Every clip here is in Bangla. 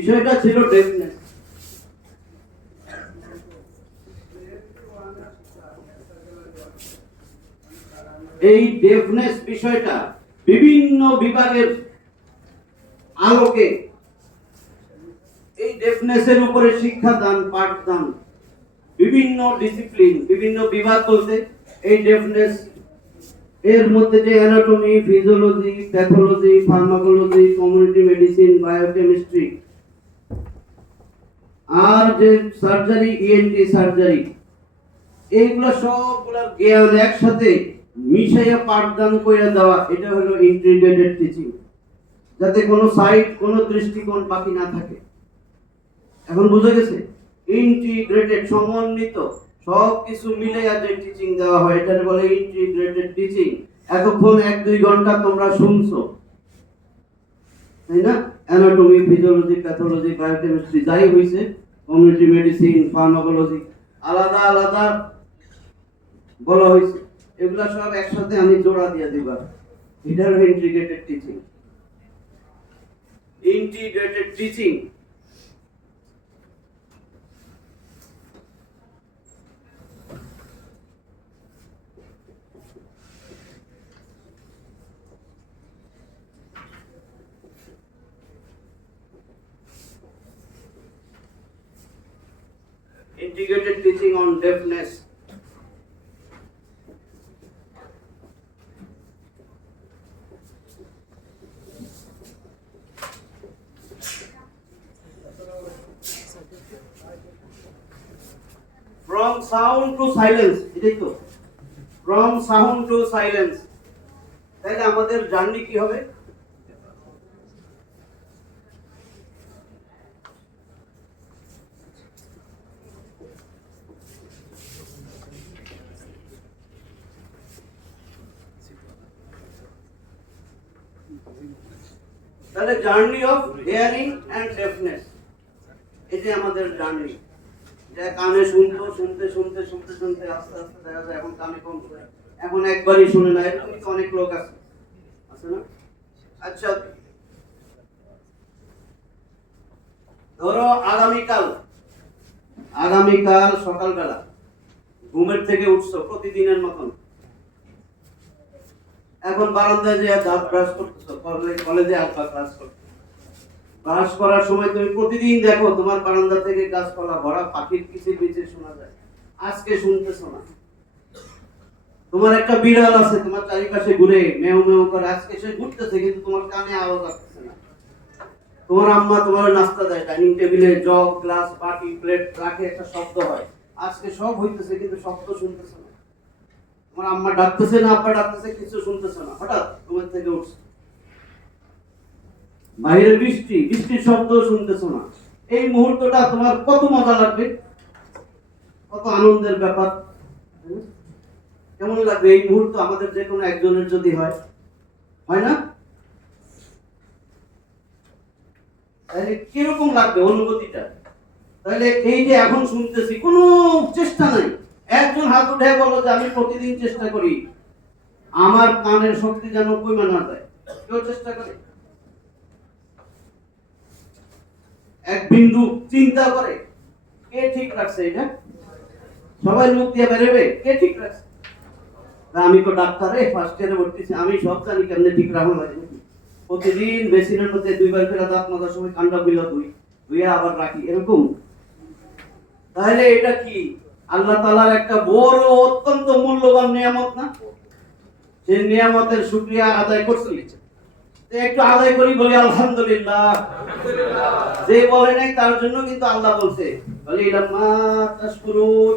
বিষয়টা ছিল ডেফনেস। এই ডেফনেস বিষয়টা বিভিন্ন বিভাগের আলোকে এই ডেফনেসের উপরে শিক্ষাদান, পাঠদান, বিভিন্ন ডিসিপ্লিন, বিভিন্ন বিভাগ বলতে এই ডেফনেস এর মধ্যে যে anatomy, physiology, pathology, pharmacology, community medicine, biochemistry, আর যে সার্জারি, ইএনটি সার্জারি, এইগুলো সবগুলোর জ্ঞান একসাথে মিশাইয়া পাঠদান করে দেওয়া, এটা হলো ইন্টিগ্রেটেড টিচিং, যাতে কোনো সাইড, কোনো দৃষ্টিকোণ বাকি না থাকে। এখন বুঝে গেছে? ইন্টিগ্রেটেড, সমন্বিত, সব কিছু মিলে যে টিচিং দেওয়া হয় এটাকে বলে ইন্টিগ্রেটেড টিচিং। এতক্ষণ 1-2 ঘন্টা তোমরা শুনছো, তাই না? অ্যানাটমি, ফিজিওলজি, প্যাথোলজি, বায়োকেমিস্ট্রি, যাই হইছে, কমিউনিটি মেডিসিন, ফার্মাকোলজি, আলাদা আলাদা বলা হয়েছে, এগুলা সব একসাথে আমি জোড়া দিয়ে দিবা। এটা হলো integrated teaching. Integrated teaching integrated teaching on deafness. From sound to silence, এটাই তো, from sound to silence। তাহলে আমাদের জার্নি কি হবে? তাহলে journey of hearing and deafness, এটা আমাদের জার্নি। যে কানে শুনতো, শুনতে শুনতে শুনতে শুনতে আস্তে আস্তে দেখা যায় এখন কানে কম শুনে, এখন একবারই শুনে না, এরকম অনেক লোক আছে, আছে না? আচ্ছা, ধরো আগামীকাল সকালবেলা ঘুমের থেকে উঠছো প্রতিদিনের মতন, এখন বারান্দায় যে দাঁত ব্রাশ করতেছো, কলেজে আসবা ক্লাস করতে, ব্রাশ করার সময় তুমি প্রতিদিন দেখো তোমার বারান্দা থেকে গাছপালা ভরা, পাখির কিচিরমিচির শোনা যায়, আজকে শুনতেছো না। তোমার একটা বিড়াল আছে তোমার চারিপাশে ঘুরে মেও মেও করে, আজকে সে ঘুরতেছে কিন্তু তোমার কানে আওয়াজ আসছে না। তোমার আম্মা তোমার নাস্তা দেয়, ডাইনিং টেবিলে জগ, গ্লাস, বাটি, প্লেট রাখে, একটা শব্দ হয়, আজকে সব হইতেছে কিন্তু শব্দ শুনতেছে না। তোমার আম্মা ডাকতেছে না, আব্বা ডাকতেছে, কিছু শুনতেছে না। হঠাৎ ঘুমের থেকে উঠছে, বাইরের বৃষ্টির শব্দ শুনতেছো না। এই মুহূর্তটা তোমার কত মজা লাগবে, কত আনন্দের ব্যাপার, কেমন লাগবে এই মুহূর্ত আমাদের যে কোনো একজনের যদি হয়, হয় না? তাহলে কিরকম লাগবে অনুভূতিটা? তাহলে এই যে এখন শুনতেছি, কোনো চেষ্টা নাই, একজন হাত উঠে বলো যে আমি প্রতিদিন চেষ্টা করি আমার কানের শক্তি যেন কমে না যায়। কেউ চেষ্টা করে? এক বিন্দু চিন্তা করে? কে ঠিক রাখছে এটা? সবাই মুখ দিয়ে বেরোবে, কে ঠিক রাখছে? আমি তো ডাক্তার, ফার্স্ট ইয়ারে ভর্তি, আমি সব জানি কেমনে ঠিক রাখা লাগে। প্রতিদিন বেসিনের মধ্যে 2 বার করে দাঁত মাজার সময় কান্ডা বিলা ধুইয়া আবার রাখি, এরকম। তাহলে এটা কি আল্লাহ তাআলার একটা বড় অত্যন্ত মূল্যবান নিয়ামত না? সেই নিয়ামতের শুকরিয়া আদায় করছি, একটু আদায় করি, বলি আলহামদুলিল্লাহ। যে বলে নাই তার জন্য কিন্তু আল্লাহ বলছে বলি লাম্মা তাশকুরুন,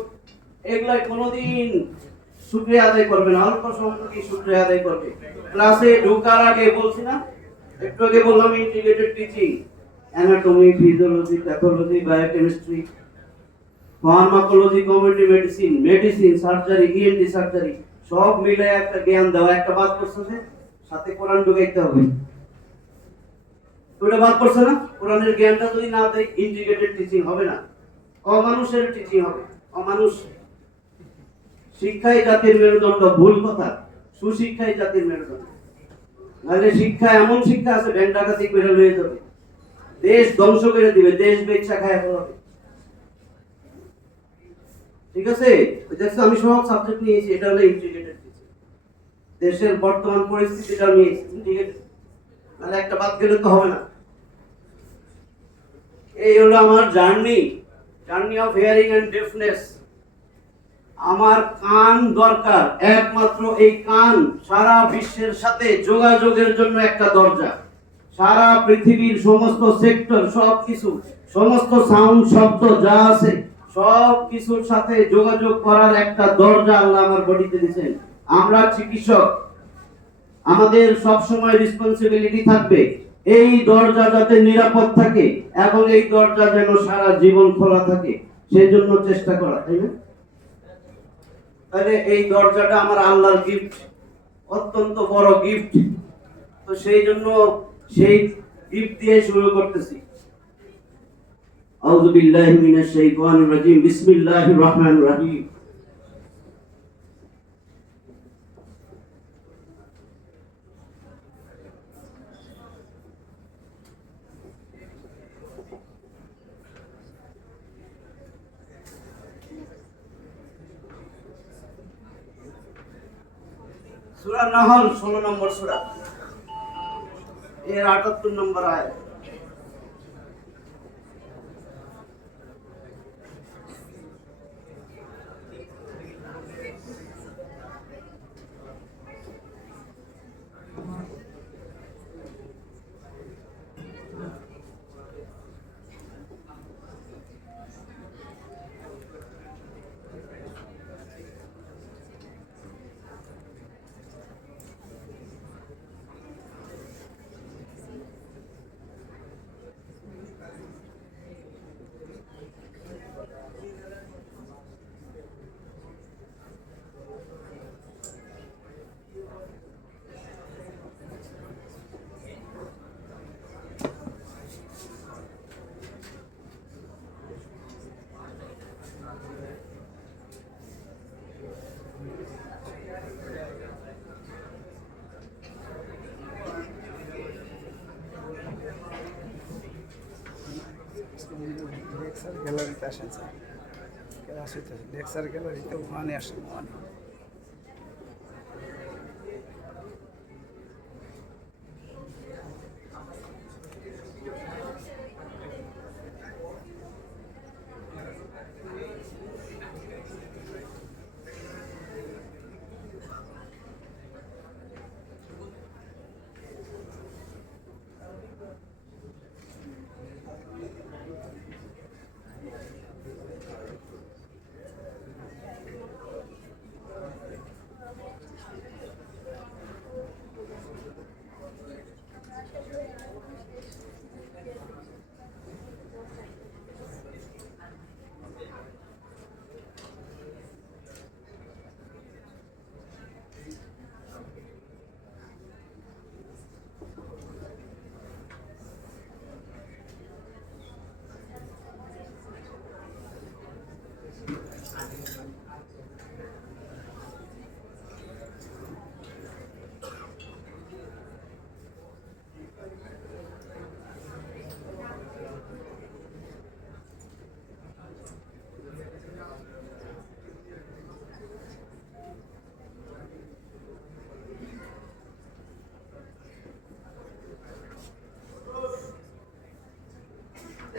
এগুলা কোনোদিন শুকরিয়া আদায় করবে না, অল্প সংখ্যক শুকরিয়া আদায় করবে। ক্লাসে ঢোকার আগে বলছি না, একটু আগে বললাম integrated teaching, anatomy, physiology, pathology, biochemistry, pharmacology, community medicine, surgery, ENT surgery, সব মিলে একটা জ্ঞান দেওয়া। একটা বাদ করছে, সাথে কোরআন ঢুকাইতে হবে, ওটা বাদ করছে না? কোরআনের জ্ঞানটা যদি না দেয় ইন্টিগ্রেটেড টিচিং হবে না, অমানুষের টিচিং হবে। অমানুষ। শিক্ষাই জাতির মেরুদণ্ড, ভুল কথা, সুশিক্ষাই জাতির মেরুদণ্ড। নাহলে শিক্ষা, এমন শিক্ষা আছে ভ্যান ডাকাতি করে লয়ে যাবে, দেশ ধ্বংস করে দিবে, দেশ বেচা খায় ফেলাবে। ঠিক আছে, দেখছো আমি সব সাবজেক্ট নিয়েছি, এটা হলো ইন্টিগ্রেটেড। দেশের বর্তমান পরিস্থিতিটা নিয়েছি ইন্টিগ্রেটেড, তাহলে একটা বাদ গেলে তো হবে না। এই হলো আমার journey of hearing and deafness. আমার কান দরকার, একমাত্র এই কান সারা বিশ্বের সাথে যোগাযোগের জন্য একটা দরজা। সারা পৃথিবীর সমস্ত সেক্টর, সবকিছু, সমস্ত সাউন্ড, শব্দ যা আছে সব কিছুর সাথে যোগাযোগ করার একটা দরজা আল্লাহ আমার বডিতে দিয়েছেন। আমরা চিকিৎসক, আমাদের সব সময় রেসপন্সিবিলিটি থাকবে এই দরজা যাতে নিরাপদ থাকে এবং এই দরজা যেন সারা জীবন খোলা থাকে, সেই জন্য চেষ্টা করা, তাই না? তাহলে এই দরজাটা আমার আল্লাহর গিফট, অত্যন্ত বড় গিফট। তো সেই জন্য সেই গিফট দিয়ে শুরু করতেছি। আউযু বিল্লাহি মিনাশ শাইতানির রাজিম, বিসমিল্লাহির রহমানির রহিম। সূরা নাহল 16 নম্বর সূরা, এর 78 নম্বর আয়াত। লেকচার গ্যালারিতে আসেন স্যার, ক্লাস হইতেছে লেকচার গ্যালারিতে, ওখানে আসেন ওখানে।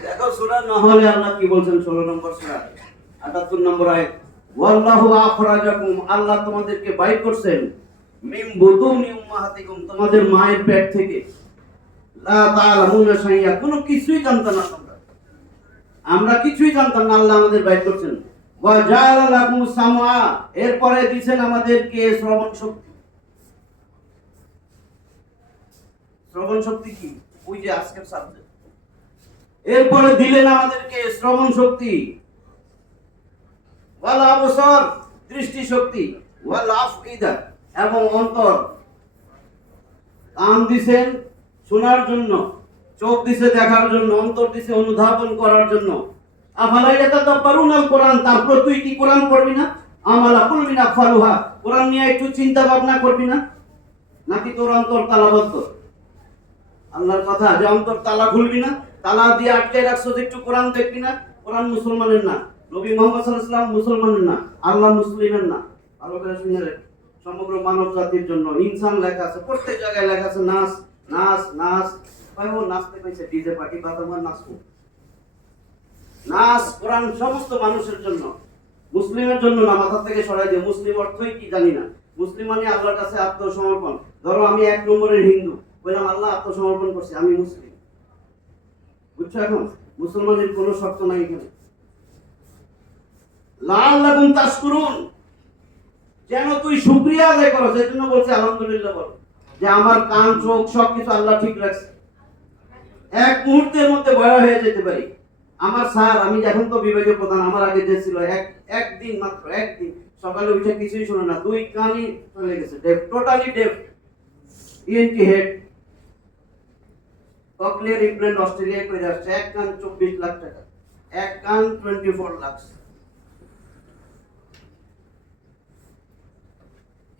দেখো সূরা নাহলে আল্লাহ কি বলছেন, 16 নম্বর সূরা 78 নম্বর আয়াত। ওয়াল্লাহু আখরাজাকুম, আল্লাহ তোমাদেরকে বাইর করছেন, মিন বুতুনি উম্মাহাতিকুম, তোমাদের মায়ের পেট থেকে। লা তাআলামুনা শাইআ, কোনো কিছুই জানতা না তোমরা, আমরা কিছুই জানতাম না, আল্লাহ আমাদের বাইর করছেন। ওয়া জাআলা লাকুমুস সামআ, এরপরে দিবেন আমাদেরকে শ্রবণ শক্তি। শ্রবণ শক্তি কি? ওই যে আজকের সাবজেক্ট। এরপরে দিলেন আমাদেরকে শ্রবণ শক্তি, ওয়াল আবসার, দৃষ্টি শক্তি, ওয়াল আফইদা, এবং অন্তর। কান দিছেন শোনার জন্য, চোখ দিছে দেখার জন্য, অন্তর দিছে অনুধাবন করার জন্য। আফালা ইয়াতাদাব্বারুনাল কোরআন, তারপর তুই কি কোরআন পড়বি না? আমালা কুলমিন আফালুহা, কোরআন নিয়ে একটু চিন্তা ভাবনা করবি না? নাকি তোর অন্তর তালাবদ্ধ? আল্লাহর কথা যে অন্তর তালা খুলবি না, তালা দিয়ে আটকে রাখছো যে একটু কোরআন দেখবি না? কোরআন মুসলমানের না, নবী মুহাম্মদ সাল্লাল্লাহু আলাইহি ওয়াসাল্লাম মুসলমানের না, আল্লাহ মুসলিমের না। ভালো করে শুনে রাখ, সমগ্র মানব জাতির জন্য ইনসান লেখা আছে, প্রত্যেক জায়গায় লেখা আছে নাচ নাচ নাচ। ভাই ও নাচতে পাইছে, ডিজে পার্টি বাজাবার নাচবো। নাচ কোরআন সমস্ত মানুষের জন্য, মুসলিমের জন্য না। মাথা থেকে সরাই দিয়ে মুসলিম অর্থই কি জানি না। মুসলিম মানে আল্লাহর কাছে আত্মসমর্পণ। ধরো আমি 1 নম্বরের হিন্দু, বললাম আল্লাহ আত্মসমর্পণ করছি, আমি মুসলিম। বুঝছো? এখন মুসলমানের কোনো শর্ত নাই এখানে। লাআল্লাকুম তাশকুরুন, যেন তুই শুকরিয়া আদায় করো। সেজন্য বলছে আলহামদুলিল্লাহ বল, যে আমার কান চোখ সবকিছু আল্লাহ ঠিক রাখছে। এক মুহূর্তের মধ্যে বড় হয়ে যেতে পারি। আমার স্যার, আমি এখন তো বিভাগীয় প্রধান, আমার আগে যে ছিল একদিন মাত্র, একদিন সকালে উঠে কিছুই শোনে না, 2 কানই চলে গেছে, deaf, totally deaf. ENT head, cochlear implant অস্ট্রেলিয়ায় করে আসছে। 1 কান 24 লাখ টাকা, 1 কান 24 লাখ।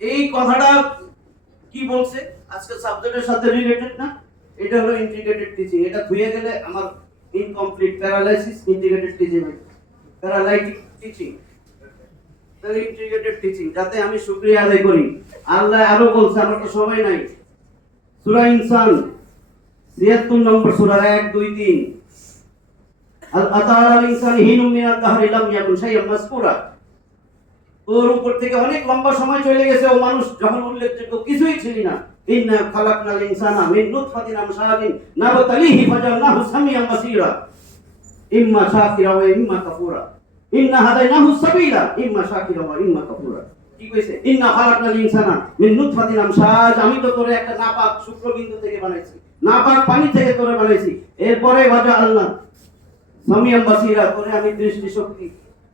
এই কথাটা কি বলছে আজকে সাবজেক্টের সাথে রিলেটেড না? এটা হলো ইন্টিগ্রেটেড টিচিং। এটা ধুয়ে গেলে আমার ইনকমপ্লিট প্যারালাইসিস ইন্টিগ্রেটেড টিচিং হয়, প্যারালাইটিক টিচিং, তাহলে ইন্টিগ্রেটেড টিচিং, যাতে আমি শুকরিয়া আদায় করি। আল্লাহ আরো বলছে, আমার তো সময় নাই, সূরা ইনসান 76 নম্বর সূরা 1 2 3, আল আতাআল ইনসান হিনুম মিনাদ দাহরি লাম ইয়াকুন শাইআন মাসকুরা। তোর উপর থেকে অনেক লম্বা সময় চলে গেছে ও মানুষ, যখন উল্লেখযোগ্য কিছুই ছিলি না। ইন্না খালাকনাল ইনসানা মিন নুতফাতিন আমশাজিন নাবতালিহি ফাজালনাহু সামিয়ান বাসীরা ইম্মা শাকিরা ওয়া ইম্মা কাফুরা ইন্না হাদাইনাহু সাবিলা ইম্মা শাকিরা ওয়া ইম্মা কাফুরা। কি কইছে? ইন্না খালাকনাল ইনসানা মিন নুতফাতিন আমশাজ, আমি তো তোরে একটা নাপাক শুক্রবিন্দু থেকে বানাইছি, নাপাক পানি থেকে তোরে বানাইছি। এরপরে ফাজালনা সামিয়ান বাসীরা, তোরে আমি দৃষ্টি শক্তি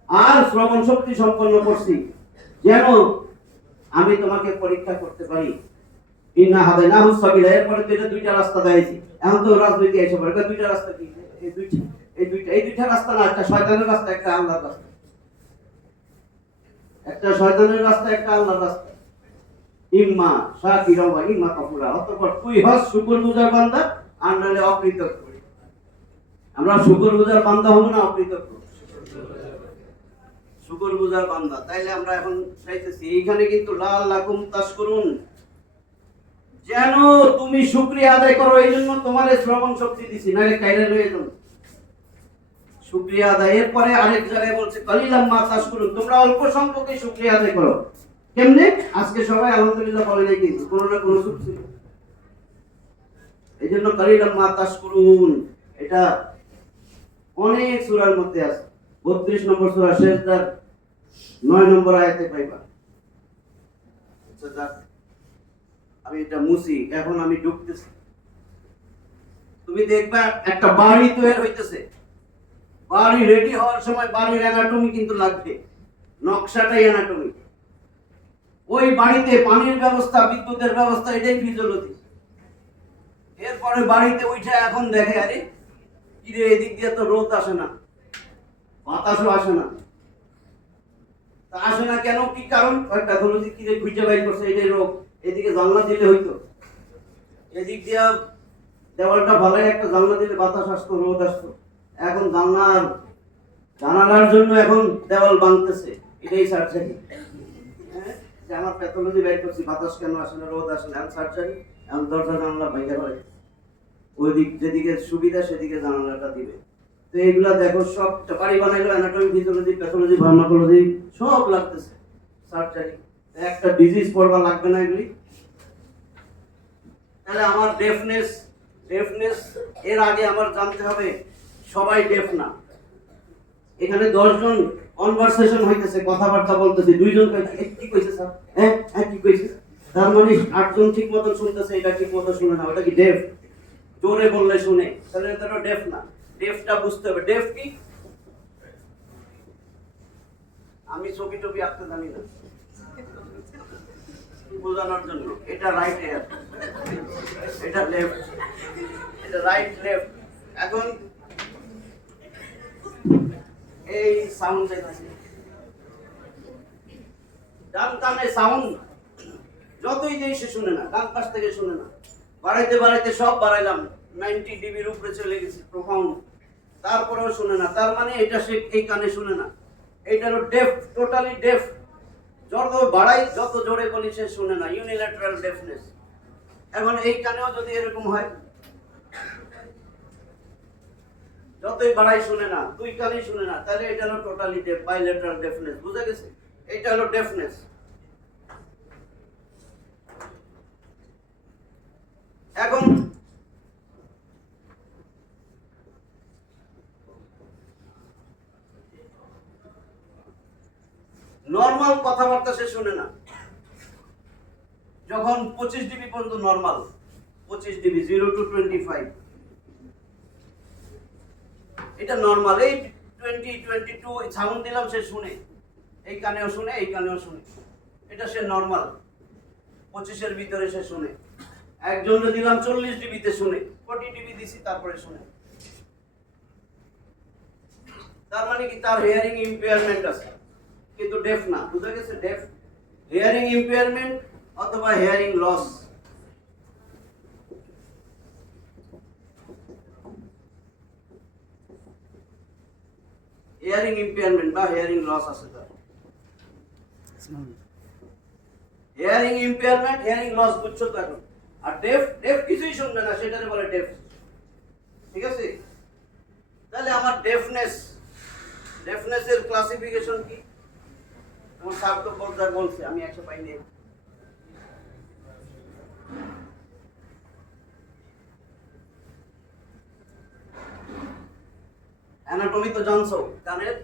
আর শ্রবণ শক্তি সম্পন্ন করছি, যেন আমি তোমাকে পরীক্ষা করতে পারি। ইন্না হাদাইনাহু সাবিলা, এরপরে তো এটা 2টা রাস্তা দেখাইছি। এখন তো রাজনীতি এসে পড়ে, 2টা রাস্তা কি? এই দুইটা রাস্তা না, একটা শয়তানের রাস্তা, একটা আল্লাহর রাস্তা। একটা শয়তানের রাস্তা, একটা আল্লাহর রাস্তা। ইম্মা শাকিরা ওয়া ইম্মা কাফুরা, অতঃপর তুই হস শুকরগুজার বান্দা আর নাহলে অকৃতজ্ঞ। আমরা শুকরগুজার বান্দা হব না অকৃতজ্ঞ? শুকরগুজার বান্দা। তাইলে আমরা এখন চাইতেছি এইখানে কিন্তু লাআল্লাকুম তাশকুরুন, যেন তুমি শুকরিয়া আদায় করো। এই জন্য তোমার শ্রবণ শক্তি দিছি, নাহলে কাইরা লয়ে যাও। শুকরিয়া আদায়। এরপরে আরেক জায়গায় বলছে কালিলাম মা তাশকুরুন, তোমরা অল্প সংখ্যকে শুকরিয়া আদায় করো। কেমনে? আজকে সবাই আলহামদুলিল্লাহ বলে নাই, কিন্তু কোনো না কোনো সুখ ছিল। এই জন্য কালিলাম মা তাশকুরুন, এটা অনেক সূরার মধ্যে আছে। 32 নম্বর সূরা সেজদার 9 নম্বর আয়াতে পাইবা। আচ্ছা, আমি এটা মুছি, এখন আমি ঢুকতেছি। তুমি দেখবা একটা বাড়ি তৈরি হইতেছে, বাড়ি রেডি হওয়ার সময় বাড়ির অ্যানাটমি কিন্তু লাগবে, নকশাটাই অ্যানাটমি। ওই বাড়িতে পানির ব্যবস্থা, বিদ্যুতের ব্যবস্থা, এটাই ফিজিওলজি। এরপরে বাড়িতে উঠে এখন দেখে, আরে কিরে এদিক দিয়ে তো রোদ আসে না, বাতাসও আসে না। তা আসে না কেন? কি কারণ? প্যাথোলজি কিরে খুঁজে বাইর করছে, এটাই রোগ। এদিকে জানলা দিলে হইতো, এদিক দিয়া দেওয়ালটা ভালো, একটা জানলা দিলে বাতাস আসতো, রোদ আসতো। এখন জানালার জন্য এখন দেওয়াল ভাঙতেছে, এটাই সার্জারি। যে আমার প্যাথোলজি বাইর করছি, বাতাস কেন আসে না, রোদ আসে না, এখন সার্জারি। এখন দরজা জানলা ভাঙা পড়ে, ওই দিক যেদিকে সুবিধা সেদিকে জানালাটা দিবে। তো এইগুলা দেখো, সব বাড়ি বানাইলো, অ্যানাটমি, ফিজিওলজি, প্যাথোলজি, ফার্মাকোলজি সব লাগতেছে, সার্জারি। একটা ডিজিজ পড়বা লাগবে না এগুলি? তাহলে আমার ডেফনেস এর আগে আমার জানতে হবে সবাই ডেফ না। এখানে 10 জন কনভারসেশন হইতেছে, কথাবার্তা বলতেছে, 2 জন কি কইছে স্যার, হ্যাঁ কি কইছে, তার মানে 8 জন ঠিক মতো শুনতেছে, এটা ঠিক মতো শুনে না, ওটা কি ডেফ? জোরে বললে শুনে, তাহলে এটা ডেফ না। ডেফটা বুঝতে হবে। ডেফ কি? আমি ছবি টবি আঁকতে জানি না, বোঝানোর জন্য। এটা রাইট হেয়ার, এটা লেফট, এটা রাইট লেফট। এখন এই সাউন্ড চাইতেছে, ডান কানে সাউন্ড যতই দেই সে শুনে না, ডান পাশ থেকে শুনে না। বাড়াইতে বাড়াইতে সব বাড়াইলাম, 90 ডিবির উপরে চলে গেছে প্রোফাউন্ড, তারপরেও শুনে না। তার মানে এটা সে এই কানে শুনে না, এটা হলো ডেফ, টোটালি ডেফ। যত বাড়াই, যত জোরে বলি সে শুনে না, ইউনিল্যাটারাল ডেফনেস। এখন এই কানেও যদি এরকম হয়, যতই বাড়াই শুনে না, দুই কানেই শুনে না, তাহলে এটা হলো টোটালি ডেফ, বাইল্যাটারাল ডেফনেস। বুঝা গেছে? এটা হলো ডেফনেস। এখন নর্মাল কথাবার্তা সে শুনে না, যখন 25 ডিবি পর্যন্ত নর্মাল, 25 ডিবি 0 to 25, এটা নর্মাল। এই 20 22 সাউন্ড দিলাম সে শুনে, এই কানেও শুনে, এই কানেও শুনে, এটা সে নর্মাল। 25 এর ভিতরে সে শুনে। একজন দিলাম 40 ডিবিতে শুনে, 40 ডিবি দিছি তারপরে শুনে। তার মানে কি তার হিয়ারিং ইম্পেয়ারমেন্ট আছে, কিন্তু ডেফ না। বুঝা গেছে? ডেফ, হিয়ারিং ইম্পেয়ারমেন্ট অথবা হিয়ারিং লস। হিয়ারিং ইম্পেয়ারমেন্ট বা হিয়ারিং লস আছে তার। হিয়ারিং ইম্পেয়ারমেন্ট, হিয়ারিং লস, বুঝছো তো এখন? আর ডেফ, ডেফ কিছুই শুনবে না, সেটারে বলে ডেফ। ঠিক আছে? তাহলে আমার ডেফনেস, ডেফনেসের ক্লাসিফিকেশন কি? আমার স্যার তো বলছে, আমি 100 পাইনি। অ্যানাটমি তো জানছো কানের।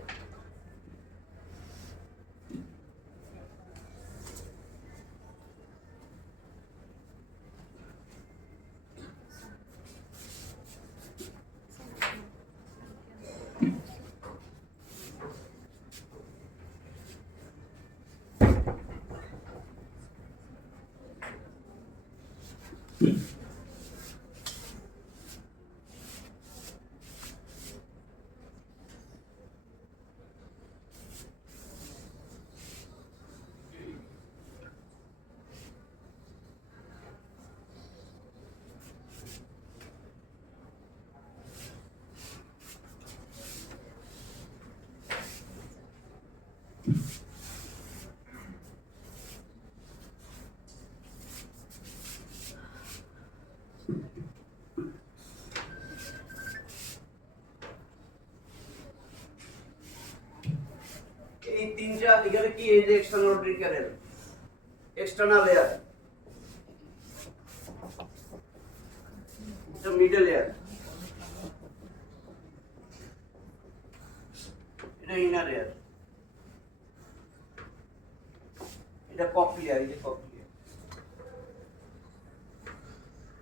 এই তিনটা এখানে কি, এই যে এক্সটার্নাল অডিটরি ক্যানেল, এক্সটার্নাল লেয়ার, এটা মিডল লেয়ার, এটা ইনার লেয়ার, এটা ককলিয়ার, এই যে ককলিয়ার।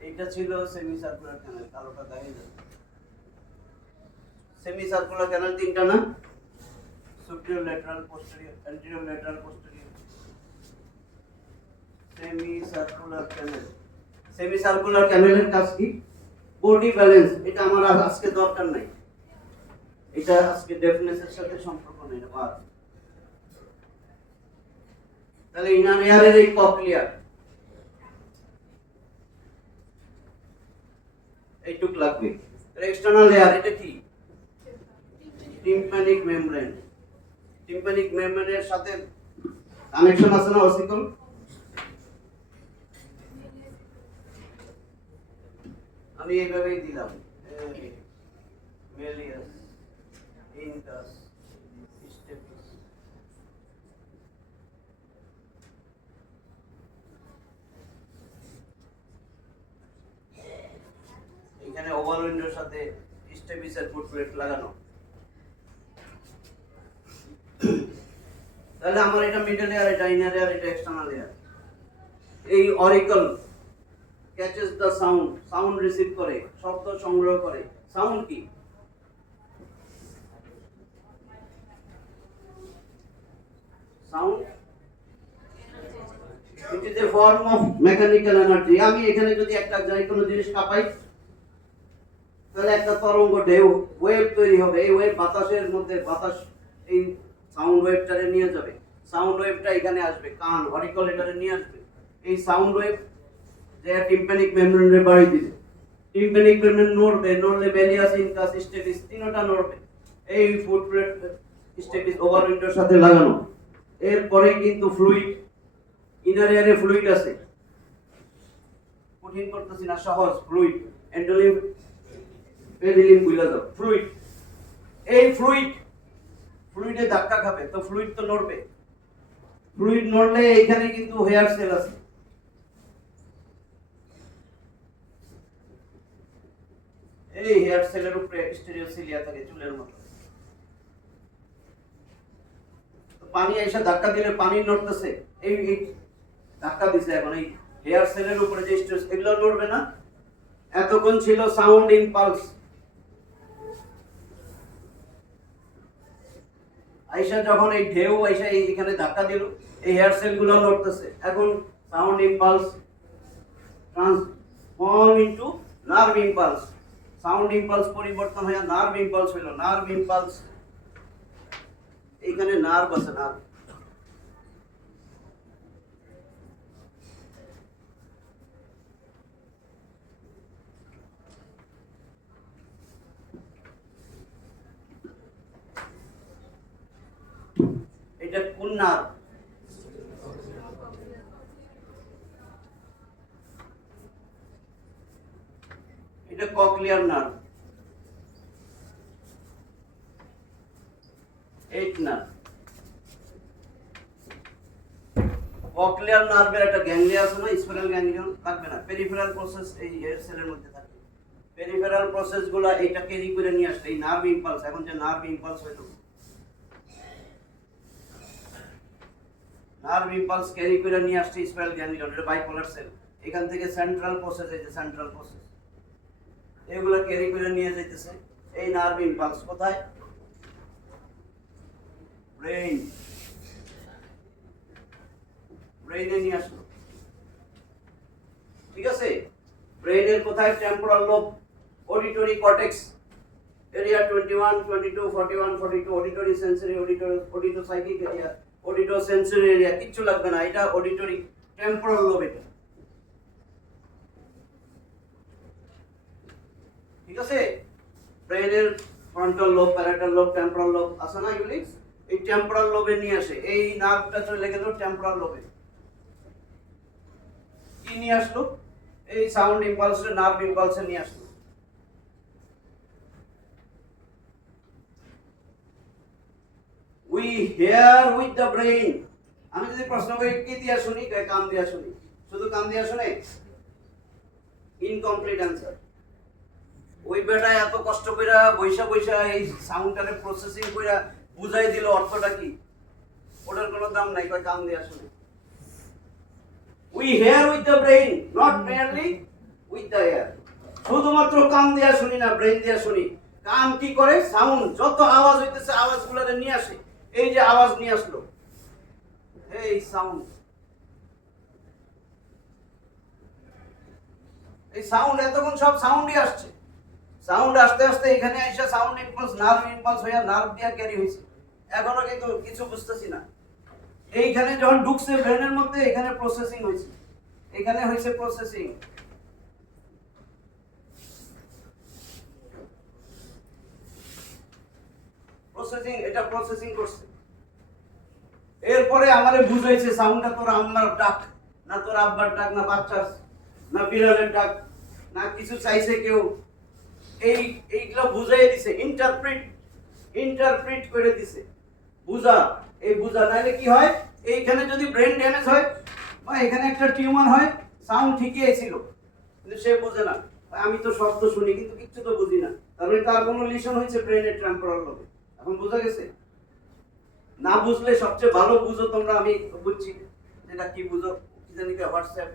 এইটা ছিল সেমি সার্কুলার ক্যানেল, কালোটা দেখা যায়। সেমি সার্কুলার ক্যানেল তিনটা না? superior lateral posterior, anterior lateral posterior, semicircular canal। semicircular canal এর কাজ কি? Body balance. এটা আমার আজকে দরকার নাই, এটা আজকে ডেফনেসের সাথে সম্পর্ক নেই না। বাদ। তাহলে ইনার এয়ারের এই ককলিয়ার, এইটুক লাগবে। এক্সটার্নাল লেয়ার, এটা কি? Tympanic membrane. টিম্প্যানিক মেমব্রেনের সাথে কানেকশন আছে না অসিকল? আমি এইভাবেই দিলাম, মেলিয়াস, ইনকাস, স্টেপিস। এখানে ওভাল উইন্ডোর সাথে স্টেপিসের ফুটপ্রিন্ট লাগানো। তাহলে আমার এটা মিডল লেয়ার, এটা ইনার লেয়ার, এটা এক্সটার্নাল লেয়ার। এই oracle catches the sound, sound receive করে, শব্দ সংগ্রহ করে। সাউন্ড কি? Sound it is a form of mechanical energy. আমি এখানে যদি একটা যাই কোনো জিনিস কাঁপাই, তাহলে একটা তরঙ্গ ঢেউ, ওয়েভ তৈরি হবে। এই ওয়েভ বাতাসের মধ্যে, বাতাস এই সাউন্ড ওয়েভটারে নিয়ে যাবে। সাউন্ড ওয়েভটা এখানে আসবে, কান অরিকল এটারে নিয়ে আসবে। এই সাউন্ড ওয়েভ যে টিম্প্যানিক মেমব্রেনে বাড়ি দিবে। টিম্প্যানিক মেমব্রেন নড়লে মেলিয়াস ইনকাস স্টেপিস তিনটা নড়বে। এই ফুট প্লেট স্টেপিস ওভার উইন্ডোর সাথে লাগানো। এরপরে কিন্তু ফ্লুইড, ইনার এয়ারে ফ্লুইড আছে, কঠিন করতেছি না, সহজ। ফ্লুইড এন্ডোলিম পেডিলিম বুঝলা দাও। ফ্লুইড, এই ফ্লুইডে ধাক্কা খাবে তো ফ্লুইড তো নড়বে। ফ্লুইড নড়লে এইখানে কিন্তু হেয়ার সেল আছে। এই হেয়ার সেলের উপরে স্টেরিওসিলিয়া থাকে চুলের মতো। পানি এসে ধাক্কা দিলে পানি নড়তেছে, এই ধাক্কা দিছে, এখন এই হেয়ার সেলের উপরে যে স্টেরিওস এগুলো নড়বে না। এতক্ষণ ছিল সাউন্ড ইম্পালস, আইসা যখন এই ঢেউ আইসা এখানে ধাক্কা দিল, এই হেয়ার সেল গুলো নড়তেছে। এখন sound impulse transform into nerve impulse. Sound impulse পরিবর্তন হয়ে নার্ভ ইম্পালস হলো। নার্ভ ইম্পালস, এখানে নার্ভ আছে, নার্ভ। এটা কোন নার্ভ? এটা cochlear nerve, eight nerve. Cochlear নার্ভের একটা গ্যাংলিয়া আছে না, স্পাইরাল গ্যাংলিয়ন থাকবে না। পেরিফেরাল প্রসেস এই হেয়ার সেলের মধ্যে থাকে। পেরিফেরাল প্রসেস গুলা এটা ক্যারি করে নিয়ে আসলে এই নার্ভ ইম্পালস, এখন যে নার্ভ ইম্পালস হইলো, নার্ভ ইম্পালস ক্যারি করে নিয়ে আসছে স্পাইরাল গ্যাংলিয়ন, এটা বাইপোলার সেল। এখান থেকে সেন্ট্রাল প্রসেস, এই যে সেন্ট্রাল প্রসেস, এগুলা ক্যারি করে নিয়ে যাইতেছে এই নার্ভ ইম্পালস। কোথায়? ব্রেইন, ব্রেইনে নিয়ে আসলো। ঠিক আছে, ব্রেইনের কোথায়? Temporal lobe, auditory cortex, area 21, 22, 41, 42, auditory sensory, auditopsychic area, auditosensory area, কিচ্ছু লাগবে না, এটা অডিটরি টেম্পোরাল লোব। এটা ঠিক আছে। ব্রেইনের frontal lobe, parietal lobe, temporal lobe আছে না, এগুলি এই টেম্পোরাল লোবে নিয়ে আসে। এই নার্ভটা চলে গেল টেম্পোরাল লোবে। কি নিয়ে আসলো? এই সাউন্ড ইম্পালসে, নার্ভ ইম্পালসে নিয়ে আসলো। We here with the brain. আমি যদি প্রশ্ন করি কি দিয়া শুনি, কান দিয়া শুনি, শুধু কান দিয়া শুনে, ইনকমপ্লিট অ্যান্সার। ওই বেটা এত কষ্ট কইরা বৈশা বৈশা এই সাউন্ডটারে প্রসেসিং কইরা বুঝাই দিল অর্থটা কি, ওটার কোনো দাম নাই, কয় কান দিয়া শুনে। We here with the brain, not merely with the air. শুধুমাত্র কান দিয়া শুনি না, ব্রেইন দিয়া শুনি। কান কি করে? সাউন্ড, যত আওয়াজ হইতেছে আওয়াজগুলোরে নিয়ে আসে। এই যে আওয়াজ নিয়ে আসলো, এই সাউন্ড, এই সাউন্ড, এতক্ষণ সব সাউন্ডই আসছে। সাউন্ড আস্তে আস্তে এখানে এসে সাউন্ড ইম্পালস, নার্ভ ইম্পালস হইয়া নার্ভ দিয়া ক্যারি হইছে। এখনো কিন্তু কিছু বুঝতেছি না। এইখানে যখন ঢুকছে ব্রেনের মধ্যে, এখানে প্রসেসিং হইছে, এখানে হইছে প্রসেসিং। প্রসেসিং, এটা প্রসেসিং করছে। এরপরে আমারে বুঝাইছে সাউন্ডটা তোর আম্মার ডাক, না তোর আব্বার ডাক, না বাচ্চার, না বিড়ালের ডাক, না কিছু চাইছে কেউ। এইগুলো বুঝাই দিছে, ইন্টারপ্রিট করে দিছে। বুঝা, এই বুঝা নাইলে কি হয়, এইখানে যদি ব্রেন ড্যামেজ হয় বা এখানে একটা টিউমার হয়, সাউন্ড ঠিকই ছিল কিন্তু সে বোঝে না। আমি তো শব্দ শুনি কিন্তু কিচ্ছু তো বুঝি না, তারপরে তার কোনো লিশন হয়েছে ব্রেনের টেম্পোরাল লোবে। এখন বোঝা গেছে? না বুঝলে সবচেয়ে ভালো বুঝো তোমরা, আমি বুঝছি যেটা কি বুঝো, কি জানি হোয়াটসঅ্যাপ,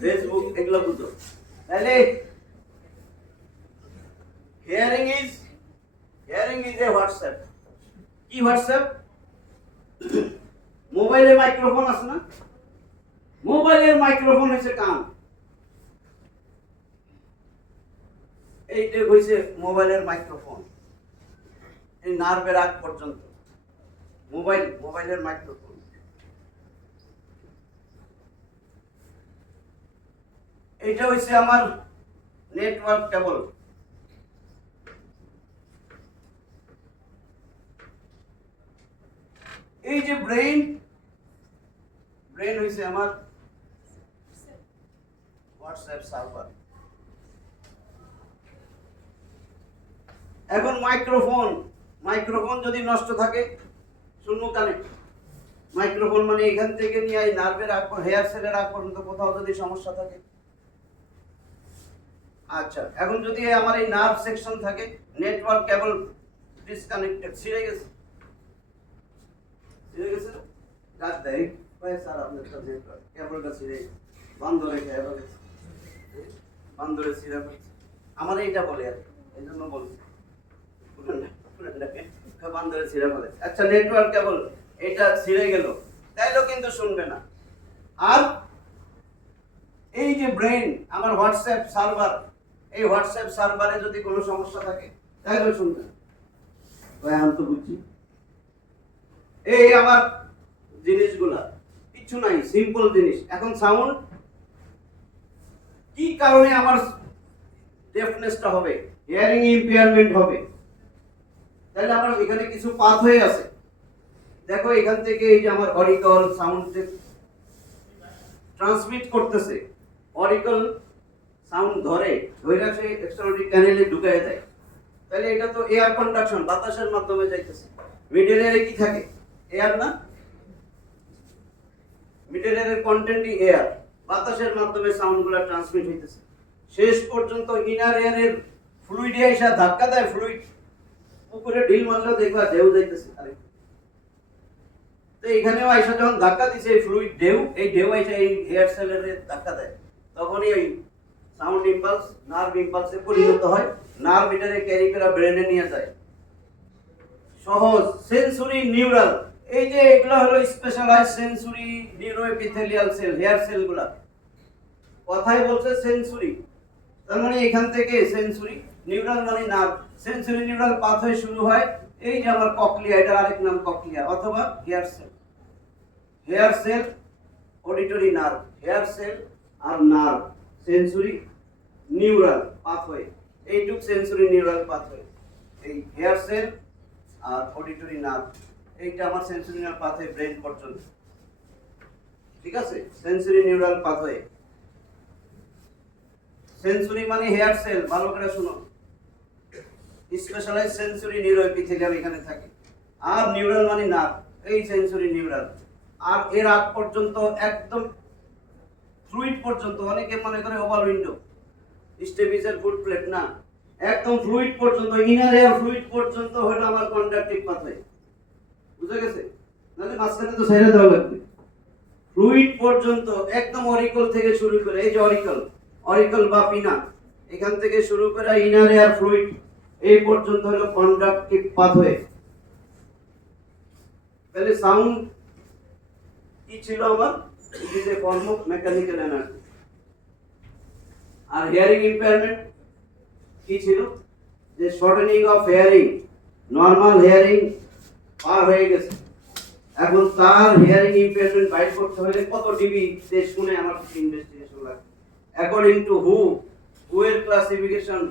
ফেসবুক, এগুলো বুঝো। তাহলে হিয়ারিং ইজ এ হোয়াটসঅ্যাপ। কি হোয়াটসঅ্যাপ? মোবাইলে মাইক্রোফোন আছে না, মোবাইলের মাইক্রোফোন হয়েছে কান। এইটা হয়েছে মোবাইলের মাইক্রোফোন, এই নার্ভের আগ পর্যন্ত মোবাইলের মাইক্রোফোন। এইটা হয়েছে আমার নেটওয়ার্ক কেবল। এই যে ব্রেন হইছে আমার হোয়াটসঅ্যাপ সার্ভার। এখন মাইক্রোফোন যদি নষ্ট থাকে শুনবো কানে। মাইক্রোফোন মানে এখান থেকে নিয়ে এই নার্ভের হেয়ার সেলের আগ পর্যন্ত কোথাও যদি সমস্যা থাকে, আচ্ছা এখন যদি আমার এই নার্ভ সেকশন থাকে, নেটওয়ার্ক কেবল ডিসকানেক্টেড, ছিঁড়ে গেছে ডাক দেয় ভাই স্যার আপনার কাছে কেবলটা ছিঁড়ে বন্ধ রেখে বান্দরে ছিঁড়ে ফেলছে। আমার এইটা বলে আর এই জন্য বলছি বান্দরে ছিঁড়ে ফেলে। আচ্ছা নেটওয়ার্ক কেবল এটা ছিঁড়ে গেল, তাইলেও কিন্তু শুনবে না। আর এই যে ব্রেন আমার হোয়াটসঅ্যাপ সার্ভার, এই হোয়াটসঅ্যাপ সার্ভারে যদি কোনো সমস্যা থাকে তাহলেও শুনবে না। ভাই আমি তো বুঝছি এই আমার জিনিসগুলা কিছু নাই, সিম্পল জিনিস। এখন সাউন্ড কি কারণে আমার ডেফনেসটা হবে, হিয়ারিং ইম্পেয়ারমেন্ট হবে, তাহলে আমার এখানে কিছু পাথওয়ে আছে। দেখো এখান থেকে এই যে আমার অরিকল সাউন্ড ট্রান্সমিট করতেছে, অরিকল সাউন্ড ধরে সে এক্সট্রাঅডিনারি চ্যানেলে ঢুকায় দেয়। তাহলে এটা তো এয়ার কন্ডাকশন, বাতাসের মাধ্যমে যাইতেছে। মিডল এয়ারে কি থাকে? এয়ার না? মিডল এয়ারের কন্টেন্টই এয়ার, বাতাসের মাধ্যমে সাউন্ডগুলো ট্রান্সমিট হইতেছে। শেষ পর্যন্ত ইনার এয়ারের ফ্লুইডে এসে ধাক্কা দেয়, ফ্লুইড পুকুরে ঢিল মারলেও দেখবা ঢেউ যাইতেছে। তো এখানেও আইসা যখন ধাক্কা দিছে এই ফ্লুইড ঢেউ, এই ঢেউ আইসা এই হেয়ার সেলের ধাক্কা দেয়, তখনই ওই সাউন্ড ইম্পালস নার্ভ ইম্পালসে পরিণত হয়। নার্ভ এটারে ক্যারি করে ব্রেনে নিয়ে যায়। সহজ। সেন্সরি নিউরাল, এই যে এগুলো হলো স্পেশালাইজ সেন্সরি নিউরোএপিথেলিয়াল সেল, হেয়ার সেলগুলা। কথাই বলছে সেন্সরি, তার মানে এখান থেকে সেন্সরি, নিউরাল মানে নার্ভ। সেন্সরি নিউরাল পাথওয়ে শুরু হয় এই যে আমার ককলিয়া, এটার আরেক নাম ককলিয়া অথবা hair cell. Hair cell, auditory nerve, hair cell আর নার্ভ, সেন্সরি নিউরাল পাথওয়ে। এইটুক সেন্সরি নিউরাল পাথওয়ে, এই হেয়ার সেল আর অডিটরি নার্ভ, এইটা আমার সেন্সরি নিউরাল পাথওয়ে ব্রেন পর্যন্ত। ঠিক আছে, সেন্সরি নিউরাল পাথওয়ে। সেন্সরি মানে হেয়ার সেল, ভালো করে শুনো। স্পেশালাইজ সেন্সরি নিউরোএপিথেলিয়াম এখানে থাকে। আর নিউরাল মানে নার্ভ, এই সেন্সরি নিউরাল। আর এর আগ পর্যন্ত একদম ফ্লুইড পর্যন্ত, অনেকে মনে করে ওভাল উইন্ডো, স্টেবিসের ফুট প্লেট না, একদম ফ্লুইড পর্যন্ত, ইনার এয়ার ফ্লুইড পর্যন্ত হলো আমার কন্ডাক্টিভ পাথওয়ে। বুঝা গেছে? নাহলে মাঝখানে তো ছেড়ে দেওয়া লাগবে। ফ্লুইড পর্যন্ত একদম অরিকল থেকে শুরু করে, এই যে অরিকল বা পিনা, এখান থেকে শুরু করে ইনার এয়ার ফ্লুইড এই পর্যন্ত হলো কন্ডাক্টিভ পাথওয়ে। তাহলে সাউন্ড কি ছিল আমার? It is a form of mechanical energy. আর হিয়ারিং ইম্পেয়ারমেন্ট কি ছিল? যে shortening of hearing, normal hearing পার হয়ে গেছে, এখন তার হিয়ারিং ইম্পেয়ারমেন্ট বাইর করতে হলে কত ডিবি তে শুনে আমার ইনভেস্টিগেশন লাগে। অ্যাকর্ডিং টু হু এর ক্লাসিফিকেশন,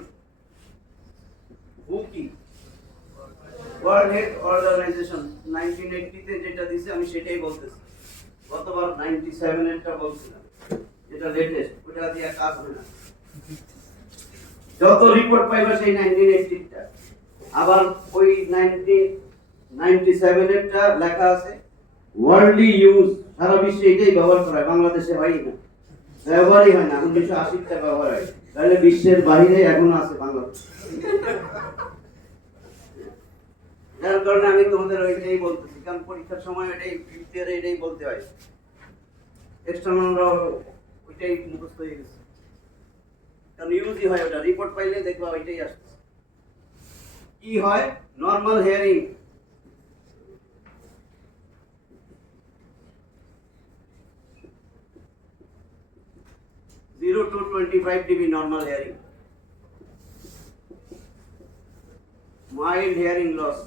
হু কি ওয়ার্ল্ড হেলথ অর্গানাইজেশন 1980 তে যেটা দিছে আমি সেটাই বলতেছি। গতবার 97 এরটা বলছিলাম, যেটা লেটেস্ট, ওটা দিয়ে কাজ হবে না। যত রিপোর্ট পাইবা সেই 1980 টা, আবার ওই 1997 এরটা লেখা আছে ওয়ার্ল্ডলি ইউজ, সারা বিশ্বে এটাই ব্যবহার করা হয়, বাংলাদেশে হয় না, ব্যবহারই হয় না। 1980 টা ব্যবহার হয়, তাহলে বিশ্বের বাইরে এখনো আছে বাংলাদেশ। যার কারণে আমি তোমাদের ওইটাই বলতেছি, কারণ পরীক্ষার সময় এটাই ফিফথ ইয়ারে এটাই বলতে হয়। এক্সটার্নালরা ওইটাই মুখস্থ হয়ে গেছে, কারণ ইউজই হয় ওটা, রিপোর্ট পাইলে দেখবা ওইটাই আসছে। কি হয়? Normal hearing, zero to 25 dB normal hearing. Mild hearing loss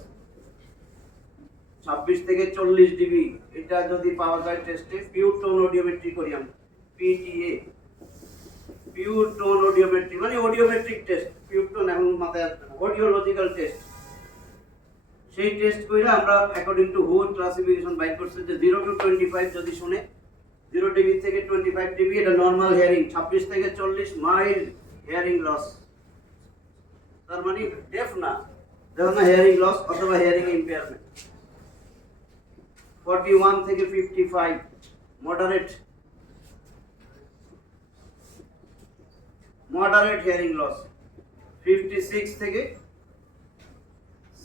26 থেকে 40 ডিবি, এটা যদি পাওয়া যায় টেস্টে, পিওর টোন অডিওমেট্রি করি আমরা, পিটিএ। পিওর টোন অডিওমেট্রিক মানে অডিওমেট্রিক টেস্ট, পিওর টোন এখন মাথায় আসবে না, অডিওলজিক্যাল টেস্ট। সেই টেস্ট কইরা আমরা অ্যাকর্ডিং টু হু ক্লাসিফিকেশন বাইর করছে যে 0 to 25 যদি শুনে 0 ডিবি থেকে 25 ডিবি এটা নরমাল হিয়ারিং, 26 থেকে 40 মাইল্ড হিয়ারিং লস, তার মানে ডেফ না, দেখো না হিয়ারিং লস অথবা হিয়ারিং ইম্পেয়ারমেন্ট। 41 থেকে 55 মডারেট হিয়ারিং লস, 56 থেকে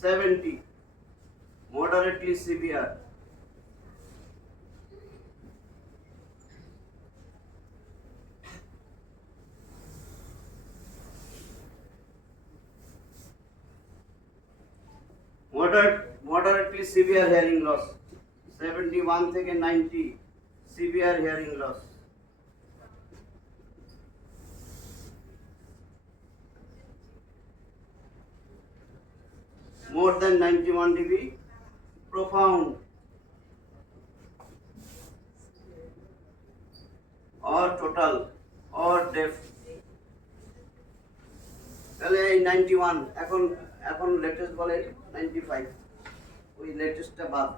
70 moderately severe, moderately severe hearing loss, 71 থেকে 90 severe hearing loss, more than 91 dB profound or total or deaf। তাহলে এই 91 এখন লেটেস্ট বলে 95, ওই লেটেস্টটা বাদ।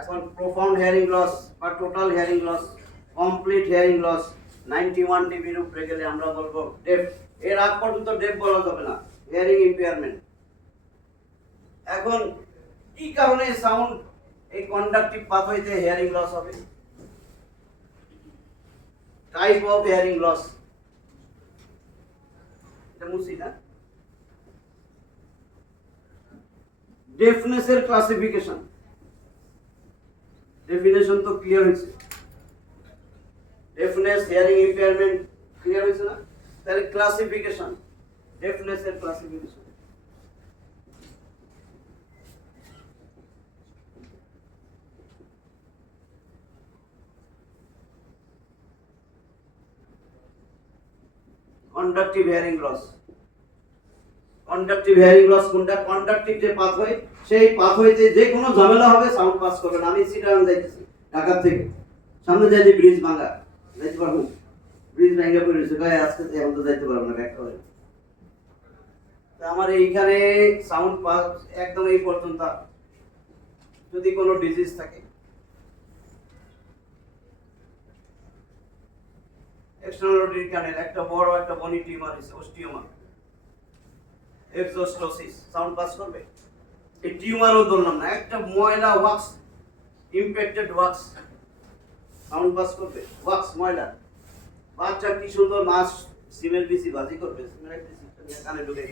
এখন প্রোফাউন্ড হিয়ারিং লস বা total hearing loss, complete hearing loss 91 ডিবির উপরে গেলে আমরা বলবো ডেফ। এর আগ পর্যন্ত ডেফ বলা যাবে না, হিয়ারিং ইম্পেয়ারমেন্ট। এখন কি কারণে সাউন্ড এই কন্ডাকটিভ পাথওয়েতে হিয়ারিং লস হবে? টাইপ অফ হিয়ারিং লস, এটা মুসি না, ডেফনেসের ক্লাসিফিকেশন, ডেফিনেশন তো ক্লিয়ার হয়েছে, ডেফনেস হিয়ারিং ইম্পেয়ারমেন্ট ক্লিয়ার হয়েছে না? তাহলে ক্লাসিফিকেশন, ডেফনেসের classification. Conductive hearing loss, conductive hearing loss কোনটা? কন্ডাকটিভ যে পাথওয়ে, সেই পাথওয়েতে যে কোনো ঝামেলা হবে সাউন্ড পাস করবে না। আমি সিটাগাং যাইতেছি ঢাকা থেকে, সামনে যাই যে ব্রিজ ভাঙা, যাইতে পারবো? ব্রিজ ভাঙা পড়েছে, গায়ে আজকে এখন তো যাইতে পারবো না ব্যাক করে। আমার এইখানে সাউন্ড পাস একদম এই পর্যন্ত, যদি কোনো ডিজিজ থাকে, এক্সটার্নাল অডিটরি কানেল একটা বড় একটা বনি টিউমার আছে, অস্টিওমা, এক্সোস্টোসিস, সাউন্ড পাস করবে? এই টিউমারও ধরলাম না, একটা ময়লা wax, impacted wax, sound pass করবে? ওয়াক্স ময়লা, বাচ্চা কি সুন্দর মাছ সিমের বিসি ভাজি করবে, সিমের বিসি কানে ঢুকে,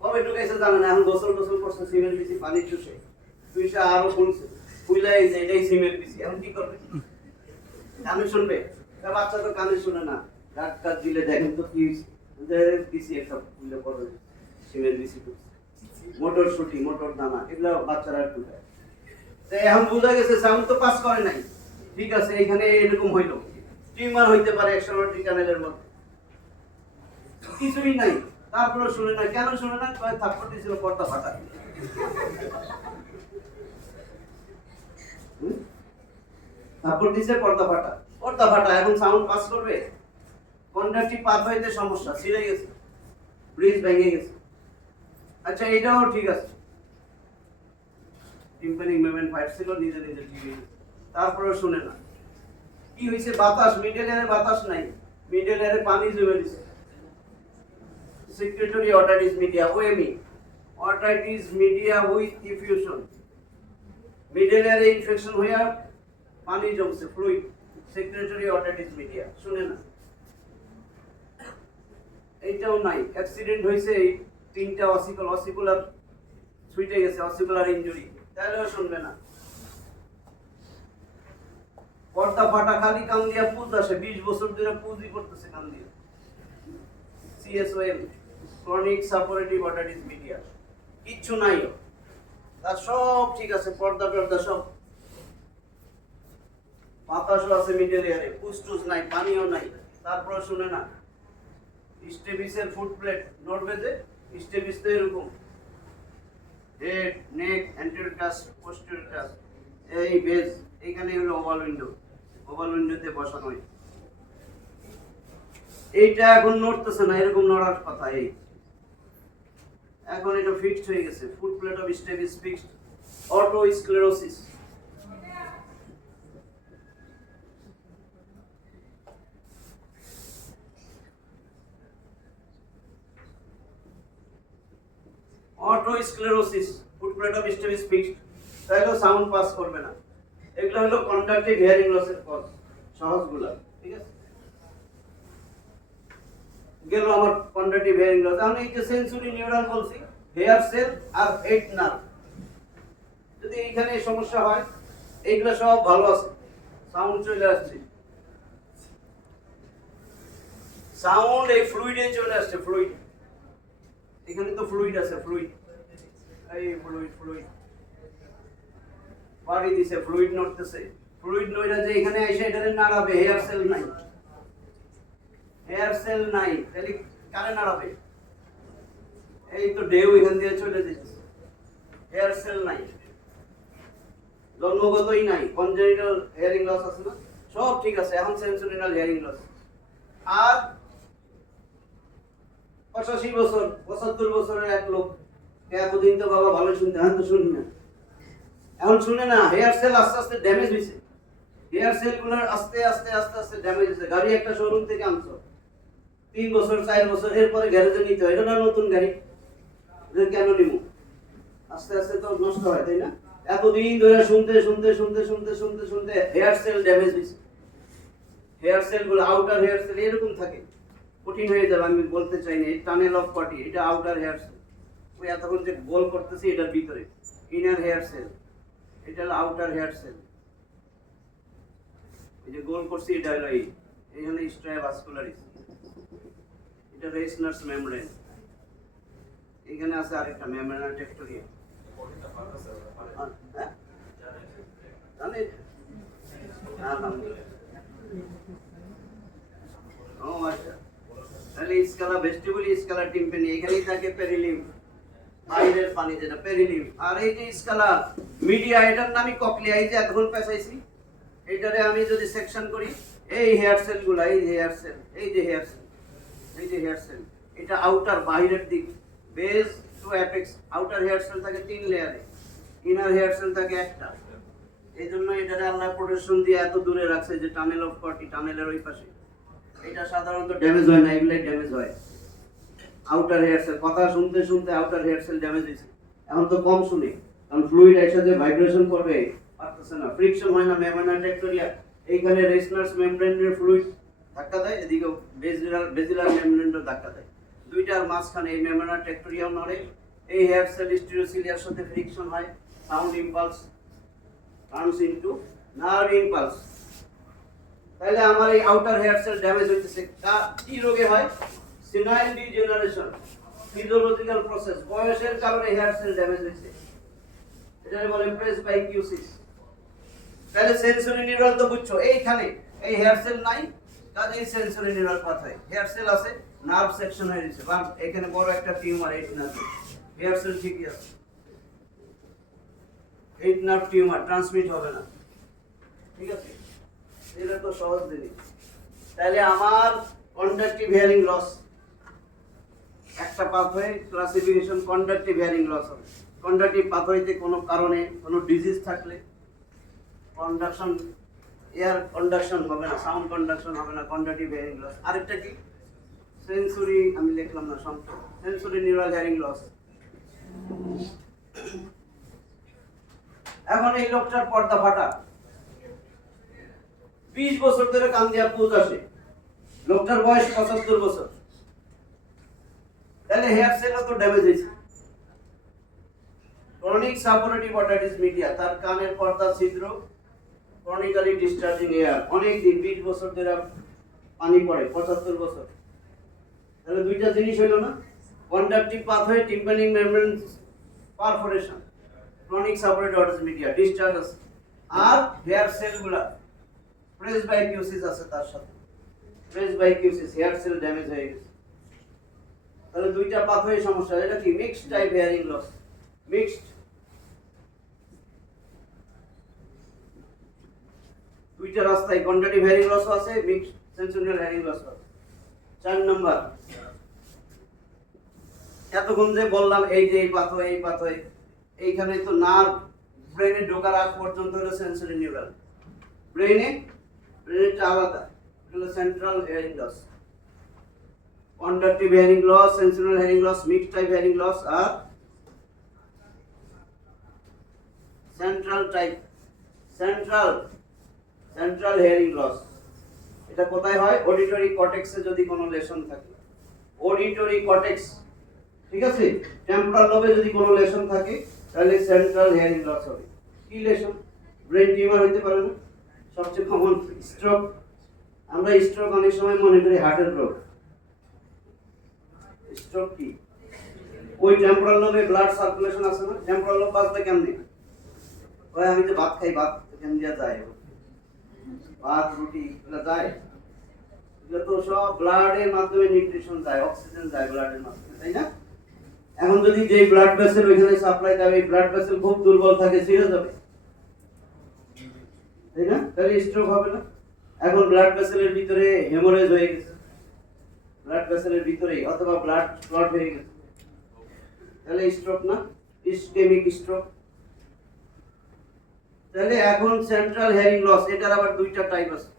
কবে ঢুকাইছে জানে না, এখন গোসল করছে সিমের বিসি পানি চুষে, চুষে আরো ফুলছে, ফুলে এই যে এটাই সিমের বিসি, এখন কি করবে? কানে শুনবে? বাচ্চা তো কানে শুনে না, ডাক্তার দিলে দেখেন তো কি বিসি একটা ফুলে পড়ে, সিমের বিসি, মোটর শুটি, মোটর দানা, এগুলো বাচ্চারা ঢুকায়। এখন বোঝা গেছে সাউন্ড তো পাস করে নাই, ঠিক আছে, এখানে এরকম হইলো, টিউমার হইতে পারে এক্সটার্নাল কানেলের মধ্যে, কিছুই নাই, তারপরে শুনে না। কেন শুনে না? থাপ্পড় দিয়েছিল পর্দা ফাটা, থাপ্পড় দিয়েছে পর্দা ফাটা, পর্দা ফাটা, এখন সাউন্ড পাস করবে? কন্ডাকটিভ পাথওয়েতে সমস্যা, ছিঁড়ে গেছে, ব্রিজ ভেঙে গেছে। আচ্ছা এটাও ঠিক আছে, টিম্পানিক মেমেন্ট ফাইট ছিল, নিজে ঠিক হয়ে গেছে, তারপরেও শুনে না। কি হয়েছে? বাতাস, মিডল এয়ারে বাতাস নাই, মিডল এয়ারে পানি জমে দিছে, secretory otitis media, OME, otitis media with effusion, middle এয়ারে ইনফেকশন হইয়া পানি জমছে, ফ্লুইড, সেক্রেটরি অটাইটিস মিডিয়া, শুনে না। এইটাও নাই, অ্যাক্সিডেন্ট হয়েছে, এই তিনটা অসিকুলার ছুটে গেছে, অসিকুলার ইনজুরি, তাহলেও শুনবে না। পর্দা ফাটা, খালি কান দিয়া পুজ আসে, 20 বছর ধরে পুজই করতেছে কান দিয়ে, সিএসওএম, ক্রনিক সাপোরেটিভ অটাইটিস মিডিয়া, কিচ্ছু নাই, তার সব ঠিক আছে, পর্দা টর্দা সব, বাতাসও আছে মিডল এয়ারে, পুস্টুস নাই, পানিও নাই, তারপরে শুনে না। স্টেবিসের ফুট প্লেট নড়বে যে, স্টেবিস তো এরকম, হেড, নেক, অ্যান্টেরিয়র টাচ, পোস্টেরিয়র টাচ, এই বেজ, এইখানে হলো ওভাল উইন্ডোতে বসানো হয়। এইটা এখন নড়তেছে না, এরকম নড়ার কথা। এই এখন এটা ফিক্সড হয়ে গেছে। Foot plate of step is fixed. Otosclerosis, otosclerosis, foot plate of step is fixed, তাহলে সাউন্ড পাস করবে না। এগুলো হলো কন্ডাক্টিভ হিয়ারিং লসের কজ, সহজগুলা। ঠিক আছে, গেল আমার কন্ডাক্টিভ হিয়ারিং লস। এখন এই যে সেন্সরি নিউরন বলছি, হেয়ার সেল আর হেড নার্ভ, যদি এইখানে সমস্যা হয়, এইগুলো সব ভালো আছে, সাউন্ড চলে আসছে, সাউন্ড এই ফ্লুইডে চলে আসছে। ফ্লুইড, এখানে তো ফ্লুইড আছে, ফ্লুইড, এই ফ্লুইড, ফ্লুইড পাড়ি দিছে, ফ্লুইড নড়তেছে। ফ্লুইড নইরা যে এখানে এসে এটারে নাড়াবে, হেয়ার সেল নাই, হেয়ার সেল নাই, তাহলে কারে নাড়াবে? এই তো ঢেউ এখান দিয়ে চলে যাচ্ছে, হেয়ার সেল নাই, জন্মগতই নাই। কনজেনিটাল হিয়ারিং লস আছে না, সব ঠিক আছে, এখন সেন্সোরিয়াল হিয়ারিং লস। আর 85 বছর 75 বছরের এক লোক, এতদিন তো বাবা ভালো শুনতে, এখন তো শুনি না, এখন শুনে না। হেয়ার সেল আস্তে আস্তে ড্যামেজ হয়েছে, হেয়ার সেল গুলোর আস্তে আস্তে আস্তে আস্তে ড্যামেজ হয়েছে। গাড়ি একটা শোরুম থেকে আনছো, 3 বছর 4 বছর, এরপরে গ্যারেজে নিতে হয়, এটা না নতুন গাড়ি, কেন নিব? আস্তে আস্তে তো নষ্ট হয়, তাই না? এতদিন ধরে শুনতে শুনতে শুনতে শুনতে শুনতে শুনতে হেয়ার সেল ড্যামেজ হয়েছে। হেয়ার সেল গুলো, আউটার হেয়ার সেল এরকম থাকে, কঠিন হয়ে যাবে, আমি বলতে চাই না। টানেল অফ পটি, এটা আউটার হেয়ার সেল। ওই এতক্ষণ যে গোল করতেছি এটার ভিতরে ইনার হেয়ার সেল, এটা হলো আউটার হেয়ার সেল। এই যে গোল করছি এটা হলো এইখানে স্ট্রায়া ভাস্কুলারিস, এটা রেসনার্স মেমব্রেন, এখানে আছে আরেকটা মেমব্রেনা টেক্টোরিয়া। হ্যাঁ জানেন? ও আচ্ছা, তাহলে স্কালা ভেস্টিবুল, স্কালা টিম্পানি, এখানেই থাকে পেরিলিম্ফ, বাইরের পানি যেটা পেরিলিম্ফ। আর এই যে স্কালা মিডিয়া, এটার নামই ককলিয়া। এই যে এতক্ষণ পেঁচাইছি, এইটারে আমি যদি সেকশন করি, এই হেয়ার সেল গুলা, এই যে হেয়ার সেল, এই যে হেয়ার সেল, এই যে হেয়ার সেল, এটা আউটার বাহিরের দিক, base to apex. Outer hair cell থাকে 3 লেয়ারে, ইনার হেয়ার সেল থাকে একটা। এই জন্য এটারে আল্লাহ প্রোটেকশন দিয়ে এত দূরে রাখছে, যে টানেল অফ কর্টি, টানেলের ওই পাশে। এটা সাধারণত ড্যামেজ হয় না, এগুলাই ড্যামেজ হয়। আউটার হেয়ার সেল, কথা শুনতে শুনতে আউটার হেয়ার সেল ড্যামেজ হয়েছে। এখন তো কম শুনি, কারণ ফ্লুইড একসাথে ভাইব্রেশন করবে, পারতেছে না, ফ্রিকশন হয় না। মেমব্রেনা টেক্টোরিয়া, এইখানে রেসনার্স মেমব্রেনের ফ্লুইড ধাক্কা দেয়, এদিকে বেজিলার মেমব্রেনটা ধাক্কা দেয়, দুইটার মাঝখানে এই মেমব্রেনা টেক্টোরিয়াও নড়ে। এই হেয়ার সেল স্টিরিওসিলিয়ার সাথে ফ্রিকশন হয়, sound impulse turns into nerve impulse. তাহলে আমার এই আউটার হেয়ার সেল ড্যামেজ হইতেছে। কি রোগে হয়? সিনাইল ডিজেনারেশন, ফিজিওলজিক্যাল প্রসেস, বয়সের কারণে হেয়ার সেল ড্যামেজ হইছে, এটাকে বলে প্রেসবাইকিউসিস। তাহলে সেন্সরি নিউরন তো বুঝছো, এইখানে এই হেয়ার সেল নাই, কাজে এই সেন্সরি নিউরন পাথ হয়। হেয়ার সেল আছে, নার্ভ সেকশন হয়ে গেছে, বা এখানে বড় একটা টিউমার, এই নার্ভ, হেয়ার সেল ঠিকই আছে, এই নার্ভ টিউমার ট্রান্সমিট হবে না। ঠিক আছে, এটা তো সহজ জিনিস। তাহলে আমার কন্ডাক্টিভ হিয়ারিং লস, একটা pathway classification conductive hearing loss হবে। কন্ডাক্টিভ পাথওয়েতে কোনো কারণে কোনো ডিজিজ থাকলে কন্ডাকশন, এয়ার কন্ডাকশন হবে না, সাউন্ড কন্ডাকশন হবে না, কন্ডাক্টিভ হিয়ারিং লস। আরেকটা কি? সেন্সরি, আমি লিখলাম না, সেন্সরি নিউরাল হিয়ারিং লস। এখন এই লোকটার পর্দা ফাটা, 20 বছর ধরে কান দিয়া পুজ আসে, লোকটার বয়স 75 বছর, তাহলে হেয়ার সেল তো ড্যামেজ হয়েছে। ক্রনিক সাপোরেটিভ অটাইটিস মিডিয়া, তার কানের পর্দা ছিদ্র, ক্রনিক্যালি ডিসচার্জিং এয়ার, অনেক দিন 20 বছর ধরে পানি পড়ে, 75 বছর, তাহলে দুইটা জিনিস হইল না? Conductive pathway, tympanic membrane perforation, chronic suppurative otitis media, discharge আছে, আর হেয়ার সেলগুলা প্রেসবাইকিউসিস আছে তার সাথে, প্রেসবাইকিউসিস, হেয়ার সেল ড্যামেজ হয়ে গেছে। তাহলে দুইটা পাথওয়ে সমস্যা। এটা কি? Mixed type hearing loss, mixed, দুইটা রাস্তায় কন্ডাক্টিভ হিয়ারিং লস আছে, মিক্সড সেন্সোরিয়াল হিয়ারিং লস আছে। 4 নাম্বার, এতক্ষণ যে বললাম এই যে এই পাথর এইখানে তো নার্ভ ব্রেনে ঢোকার আগ পর্যন্ত হলো সেন্সরি নিউরন। ব্রেনেরটা আলাদা, হলো central hearing loss, conductive hearing loss, sensorial hearing loss, mixed type hearing loss আর সেন্ট্রাল হিয়ারিং লস। এটা কোথায় হয়? অডিটরি কর্টেক্সে যদি কোনো লেশন থাকে, অডিটরি কর্টেক্স, ঠিক আছে, টেম্পোরাল লোবে যদি কোনো লেশন থাকে তাহলে সেন্ট্রাল হিয়ারিং লস হবে। কি লেশন? ব্রেন টিউমার হইতে পারে না? সবচেয়ে কমন স্ট্রোক। আমরা স্ট্রোক অনেক সময় মনে করি হার্টের রোগ। স্ট্রোক কি? ওই টেম্পোরাল লোবে ব্লাড সার্কুলেশন আছে না? টেম্পোরাল লোব বাজবে কেমনে? ওই আমি যে ভাত খাই, ভাত এখান দিয়ে যায়, ভাত রুটি এগুলো যায়, এগুলো তো সব ব্লাডের মাধ্যমে নিউট্রিশন যায়, অক্সিজেন যায় ব্লাডের মাধ্যমে, তাই না? এখন যদি যে ব্লাড ভেসেল ওইখানে সাপ্লাই দেবে, এই ব্লাড ভেসেল খুব দুর্বল থাকে, ছিঁড়ে যাবে, তাই না? তাহলে স্ট্রোক হবে না? এখন ব্লাড ভেসেলের ভিতরে হেমোরেজ হয়ে গেছে, ব্লাড ভেসেলের ভিতরে, অথবা ব্লাড ক্লট হয়ে গেছে, তাহলে স্ট্রোক না? Ischemic stroke. তাহলে এখন সেন্ট্রাল হিয়ারিং লস, এটার আবার দুইটা টাইপ আছে।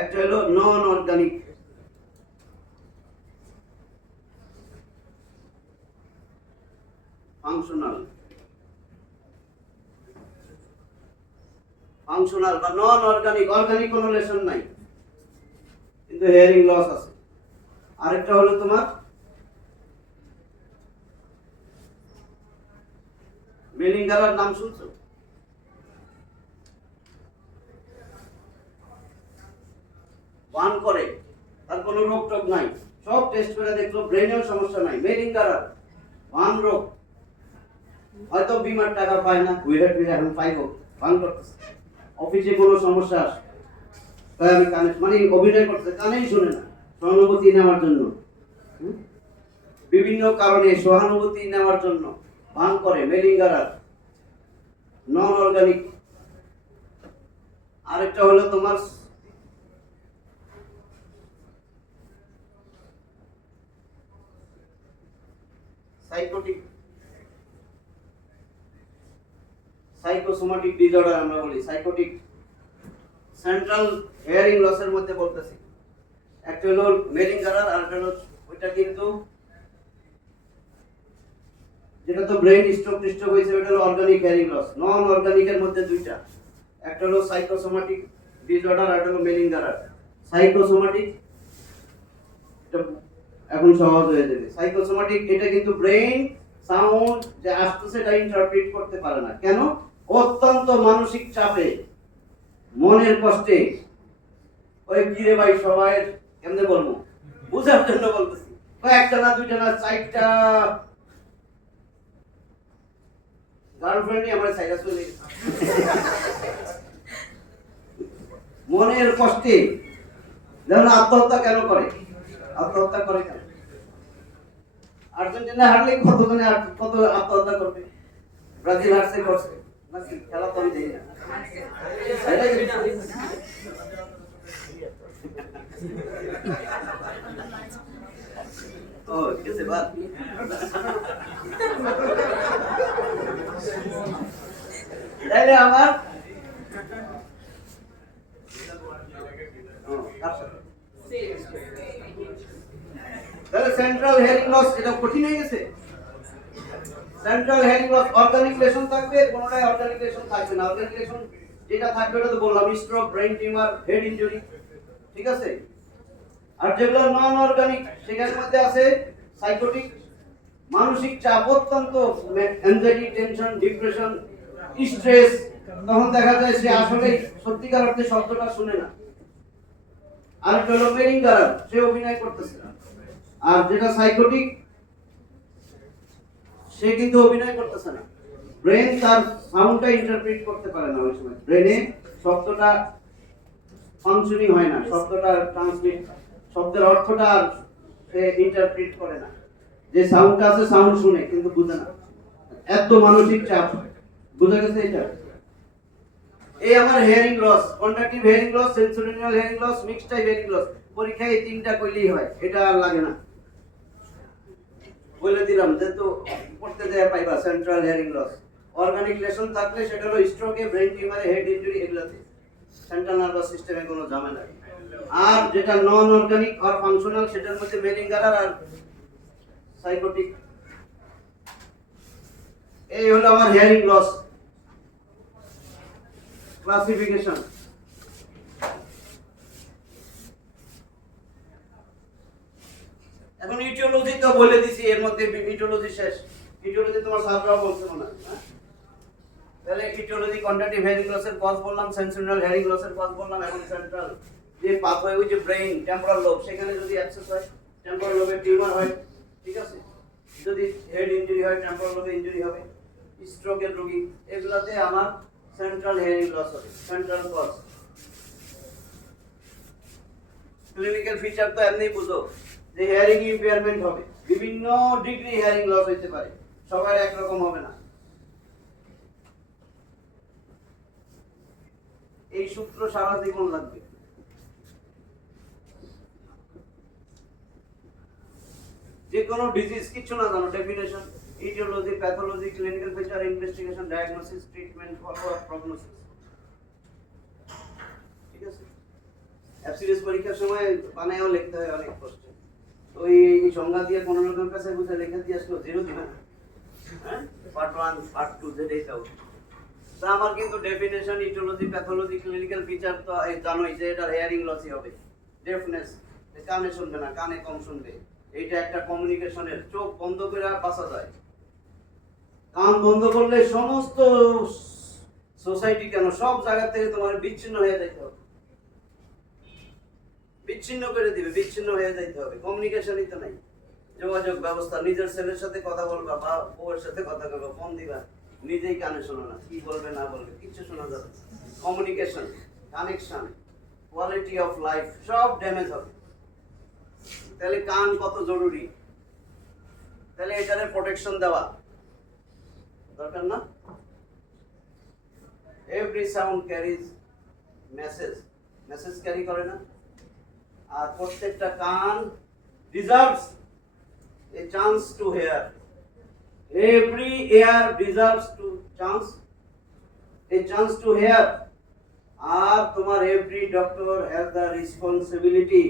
একটা হলো নন অর্গানিক, ফাংশনাল বা নন অর্গানিক। অর্গানিক কোনো লেশন নাই কিন্তু হিয়ারিং লস আছে। আরেকটা হলো তোমার মেলিঙ্গারার নাম শুনছো? ওয়ান করে, তার কোনো রোগ টোগ নাই, সব টেস্ট করে দেখলো ব্রেনেও সমস্যা নাই, মেলিঙ্গারার ওয়ান রোগ। হয়তো বিমার টাকা পায় না, এখন পাইব, ওয়ান করতেছে। অফিসে কোনো সমস্যা আসে, তাই আমি কানে, মানে অভিনয় করতে, কানেই শুনে না, সহানুভূতি নেওয়ার জন্য, বিভিন্ন কারণে সহানুভূতি নেওয়ার জন্য ভান করে, মেলিঙ্গারার নন অর্গানিক। আরেকটা হলো তোমার সাইকোটিক, সাইকোসোমাটিক ডিসঅর্ডার আমরা বলি, সাইকোটিক। সেন্ট্রাল হিয়ারিং লসের মধ্যে বলতেছি, একটা হলো মেলিঙ্গারার, আর একটা হলো ওইটা কিন্তু যেটা তো ব্রেন স্ট্রোক টিস্ট্রোক হয়েছে, ওটা হলো অর্গানিক হিয়ারিং লস। নন অর্গানিকের মধ্যে দুইটা, একটা হলো সাইকোসোমাটিক ডিসঅর্ডার, আর একটা হলো মেলিঙ্গারার। সাইকোসোমাটিক এটা এখন সহজ হয়ে যাবে। সাইকোসোমাটিক এটা কিন্তু ব্রেন সাউন্ড যে আসতেছে এটা ইন্টারপ্রিট করতে পারে না। কেন? অত্যন্ত মানসিক চাপে, মনের কষ্টে, ওই কিরে ভাই সবাই কেমনে বলবো, বুঝার জন্য বলতেছি, একটা না দুইটা না চারটা গার্লফ্রেন্ডই আমার সাইডা চলে গেছে। মনের কষ্টে, যেমন আত্মহত্যা কেন করে? আত্মহত্যা করে কেন? আর্জেন্টিনা হারলে কত আত্মহত্যা করবে? ব্রাজিল হারছে করছে নাকি? খেলা তো আমি দেখি না। ও কেসে বাদ, তাইলে আমার তাহলে সেন্ট্রাল হিয়ারিং লস এটা কঠিন হয়ে গেছে। Central hearing loss organic lesion থাকবে, কোনটাই অর্গানিক লেশন থাকবে না। অর্গানিক লেশন যেটা থাকবে ওটা তো বললাম, stroke, brain tumour, head injury, ঠিক আছে। আর যেগুলো নন অর্গানিক সেখানের মধ্যে আছে সাইকোটিক, মানসিক চাপ, অত্যন্ত অ্যাংজাইটি, টেনশন, ডিপ্রেশন, স্ট্রেস, তখন দেখা যায় সে আসলে সত্যিকার অর্থে শব্দটা শুনে না। আর একটা হলো মেলিঙ্গারার, সে অভিনয় করতেছে না। আর যেটা সাইকোটিক সে কিন্তু অভিনয় করতেছে না, ব্রেন তার সাউন্ডটা ইন্টারপ্রিট করতে পারে না, ওই সময় ব্রেনে শব্দটা ফাংশনিং হয় না, শব্দটা ট্রান্সমিট, শব্দের অর্থটা সে ইন্টারপ্রিট করে না। যে সাউন্ডটা আছে সাউন্ড শুনে কিন্তু বুঝে না, এত মানসিক চাপ। বুঝা গেছে এটা? এই আমার hearing loss, conductive hearing loss, sensorial hearing loss, mixed type hearing loss. পরীক্ষায় এই তিনটা কইলেই হয়, এটা আর লাগে না। বলে দিলাম যেহেতু পড়তে যায় পাইবা central hearing loss. Organic lesion থাকলে সেটা হলো স্ট্রোকে, ব্রেন টিউমারে, হেড ইনজুরি, এগুলাতে সেন্ট্রাল নার্ভাস সিস্টেমে কোনো ঝামেলা নেই। আর যেটা নন অর্গানিক আর ফাংশনাল সেটার মধ্যে মেলিঙ্গারার আর সাইকোটিক। এই হলো আমার হিয়ারিং লস ক্লাসিফিকেশন। এখন ইটিওলজি তো বলে দিছি, এর মধ্যে ইটিওলজি শেষ। ইটিওলজি তোমার স্যাররাও বলছে মনে হয়, হ্যাঁ? তাহলে ইটিওলজি কন্ডাক্টিভ হিয়ারিং লসের কজ বললাম, সেন্সোরিয়াল হিয়ারিং লসের কজ বললাম, এখন সেন্ট্রাল যে পাথওয়ে ওই যে ব্রেইন টেম্পোরাল লোব, সেখানে যদি অ্যাক্সেস হয়, টেম্পোরাল লোবে টিউমার হয়, ঠিক আছে, যদি হেড ইনজুরি হয় টেম্পোরাল লোবে ইনজুরি হবে, স্ট্রোকের রোগী, এগুলাতে আমার সেন্ট্রাল হিয়ারিং লস হবে, সেন্ট্রাল কজ। ক্লিনিক্যাল ফিচার তো এমনি বুঝো যে হিয়ারিং ইম্পেয়ারমেন্ট হবে, বিভিন্ন ডিগ্রি হিয়ারিং লস হইতে পারে, সবার একরকম হবে না। এই সূত্র সারা জীবন লাগবে। যে কোনো ডিজিজ কিছু না জানো, definition, etiology, pathology, clinical feature, investigation, diagnosis, treatment, follow up, prognosis, ঠিক আছে। এফসিএস পরীক্ষার সময় বানায়ও লিখতে হয় অনেক কষ্ট। ওই সংজ্ঞা দিয়ে কোনো রকম কাছে বুঝে লিখে দিয়ে আসলো, জিরো দিবেন, হ্যাঁ, পার্ট 1 পার্ট 2 যেটাই চাও। তা আমার কিন্তু definition, etiology, pathology, clinical feature তো জানোই যে এটা হিয়ারিং লসই হবে। ডেফনেস, কানে শুনবে না, কানে কম শুনবে, এইটা একটা কমিউনিকেশনের। চোখ বন্ধ করে বাঁচা যায়, কান বন্ধ করলে সমস্ত সোসাইটি কেন সব জায়গা থেকে তোমার বিচ্ছিন্ন হয়ে যাইতে হবে, বিচ্ছিন্ন করে দিবে, বিচ্ছিন্ন হয়ে যাইতে হবে। কমিউনিকেশনই তো নাই, যোগাযোগ ব্যবস্থা। নিজের ছেলের সাথে কথা বলবা বা বউয়ের সাথে কথা বলবা, ফোন দিবা, নিজেই কানে শোনো না, কি বলবে না বলবে কিচ্ছু শোনা যাবে। Communication, connection, quality of life সব ড্যামেজ হবে। তাহলে কান কত জরুরি, তাহলে এটারে প্রোটেকশন দেওয়া দরকার না? Every sound carries message, message carry করে না? আর প্রত্যেকটা কান deserves a chance to hear, every ear deserves to chance a chance to hear. আর তোমার every doctor has the responsibility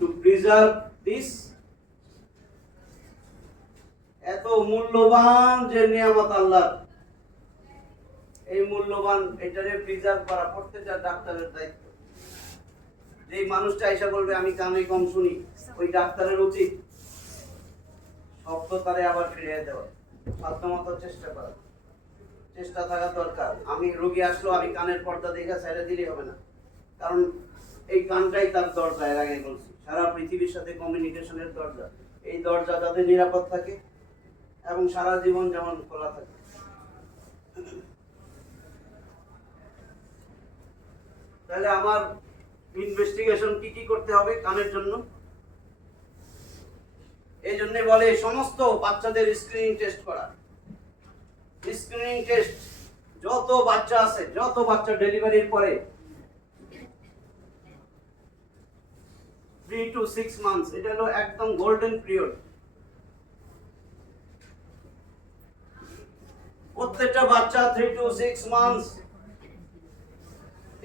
to preserve this. এত মূল্যবান যে নিয়ামত আল্লাহ, এই মূল্যবান এটারে প্রিজার্ভ করা প্রত্যেকটা ডাক্তারের দায়িত্ব। যে মানুষটা এসে বলবে আমি কানে কম শুনি, ওই ডাক্তারের উচিত শব্দ তারে আবার ফিরিয়ে দেওয়া, সাধ্যমতো চেষ্টা করা, চেষ্টা থাকা দরকার। আমি রোগী আসলো, আমি কানের পর্দা দেখে ছেড়ে দিলেই হবে না, কারণ এই কানটাই তার দরজা। এর আগে বলছি সারা পৃথিবীর সাথে কমিউনিকেশনের দরজা। এই দরজা যাতে নিরাপদ থাকে এবং সারা জীবন যেমন খোলা থাকে। তাহলে আমার ইনভেস্টিগেশন কি কি করতে হবে কানের জন্য? এই জন্য বলে সমস্ত বাচ্চাদের স্ক্রিনিং টেস্ট করা। স্ক্রিনিং টেস্ট যত বাচ্চা আছে, যত বাচ্চা ডেলিভারির পরে 3 to 6 months, এটা হলো একদম গোল্ডেন পিরিয়ড। প্রত্যেকটা বাচ্চা 3 to 6 months,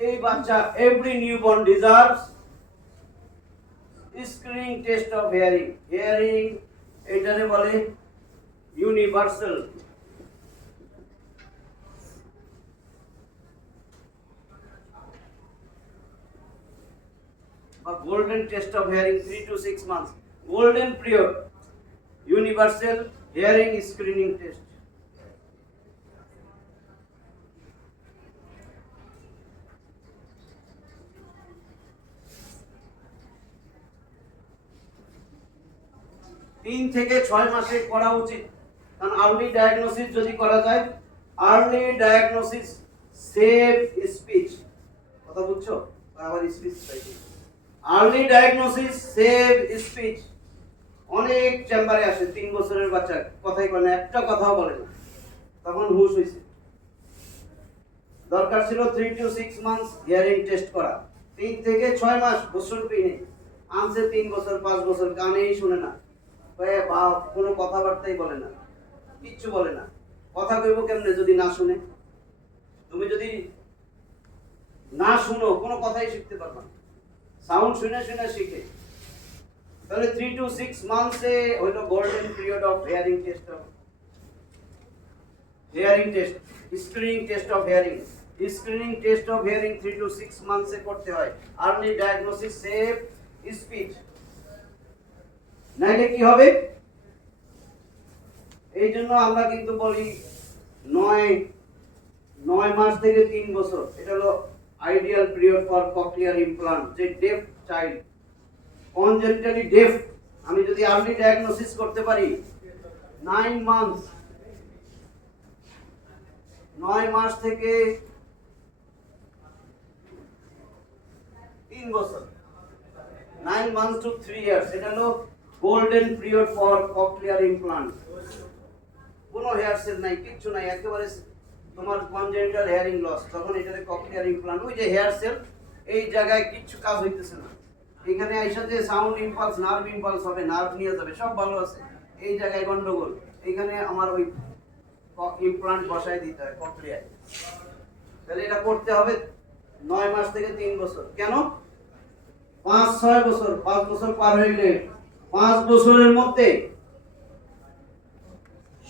এই বাচ্চা every newborn deserves screening test of hearing. Hearing এটারে বলে ইউনিভার্সাল বা golden test of hearing. 3 to 6 months golden period, universal hearing screening test. তিন থেকে 6 মাসে করা উচিত, কারণ আর্লি ডায়াগনোসিস যদি করা যায়, আর্লি ডায়াগনোসিস সেভ স্পিচ। কথা বুঝছো? আবার স্পিচ চাইছি। Early diagnosis save speech. অনেক চেম্বারে আসে 3 বছরের বাচ্চা, কথাই বলে না, একটা কথাও বলে না, তখন হুশ হয়েছে। দরকার ছিল 3 to 6 মান্থস হিয়ারিং টেস্ট করা, 3 থেকে 6 মাস বছর পেয়ে আনছে 3 বছর 5 বছর কানেই শুনে না, বা কোনো কথাবার্তাই বলে না, কিচ্ছু বলে না। কথা কইব কেমনে যদি না শুনে? তুমি যদি না শুনো কোনো কথাই শিখতে পারবে না, সাউন্ড শুনে শুনে শিখে। তাহলে 3 to 6 মান্থসে হলো golden period of hearing test, hearing test, screening test of hearing. Screening test of hearing 3 to 6 মান্থসে করতে হয়। Early diagnosis save speech. নাইলে কি হবে? এই জন্য আমরা কিন্তু বলি 9 মাস থেকে 3 বছর এটা হলো ideal period for cochlear implant. যে ডেফ চাইল্ড, কনজেনিটালি ডেফ, আমি যদি আর্লি ডায়াগনোসিস করতে পারি 9 মান্থস, 9 মাস থেকে 3 বছর, 9 months to 3 years, এটা হলো golden period for cochlear implant. কোনো হেয়ার সেল নাই, কিচ্ছু নাই, একেবারে তোমার কনজেনিটাল হেয়ারিং লস, তখন এটাতে ককলিয়ার ইমপ্লান্ট। ওই যে হেয়ার সেল, এই জায়গায় কিচ্ছু কাজ হইতেছে না, এখানে আইসা যে সাউন্ড ইম্পালস, নার্ভ ইম্পালস হবে, নার্ভ নিয়ে যাবে, সব ভালো আছে, এই জায়গায় গন্ডগোল, এখানে আমার ওই ইমপ্লান্ট বসায় দিতে হয় ককলিয়ায়। তাহলে এটা করতে হবে 9 মাস থেকে 3 বছর। কেন? 5-6 বছর, 5 বছর পার হয়ে গেলে 5 বছরের মধ্যে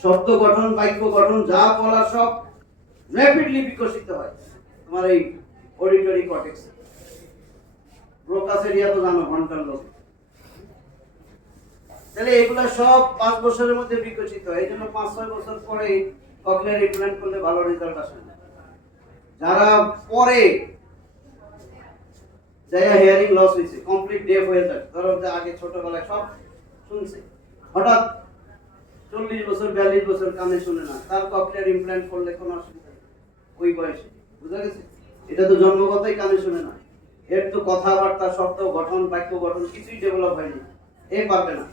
শব্দ গঠন, বাক্য গঠন যা বলা সব র্যাপিডলি বিকশিত হয় তোমার এই অডিটরি কর্টেক্স। ব্রোকাস এরিয়া তো জানো, ঘন্টার লোক। তাহলে এগুলো সব 5 বছরের মধ্যে বিকশিত হয়। এই জন্য 5-6 বছর পরে ককলিয়ার ইমপ্ল্যান্ট করলে ভালো রেজাল্ট আসে না। যারা পরে যারা হিয়ারিং লস হয়েছে, কমপ্লিট ডেফ হয়ে যায়, ধরো যে আগে ছোটবেলায় সব শুনছে, হঠাৎ 40 বছর 42 বছর কানে শুনে না, তার ককলিয়ার ইমপ্ল্যান্ট করলে কোনো অসুবিধা নেই ওই বয়সে। বুঝা গেছে? এটা তো জন্মগতই কানে শুনে না, এর তো কথাবার্তা, শব্দ গঠন, বাক্য গঠন কিছুই ডেভেলপ হয়নি, এ পারবে না,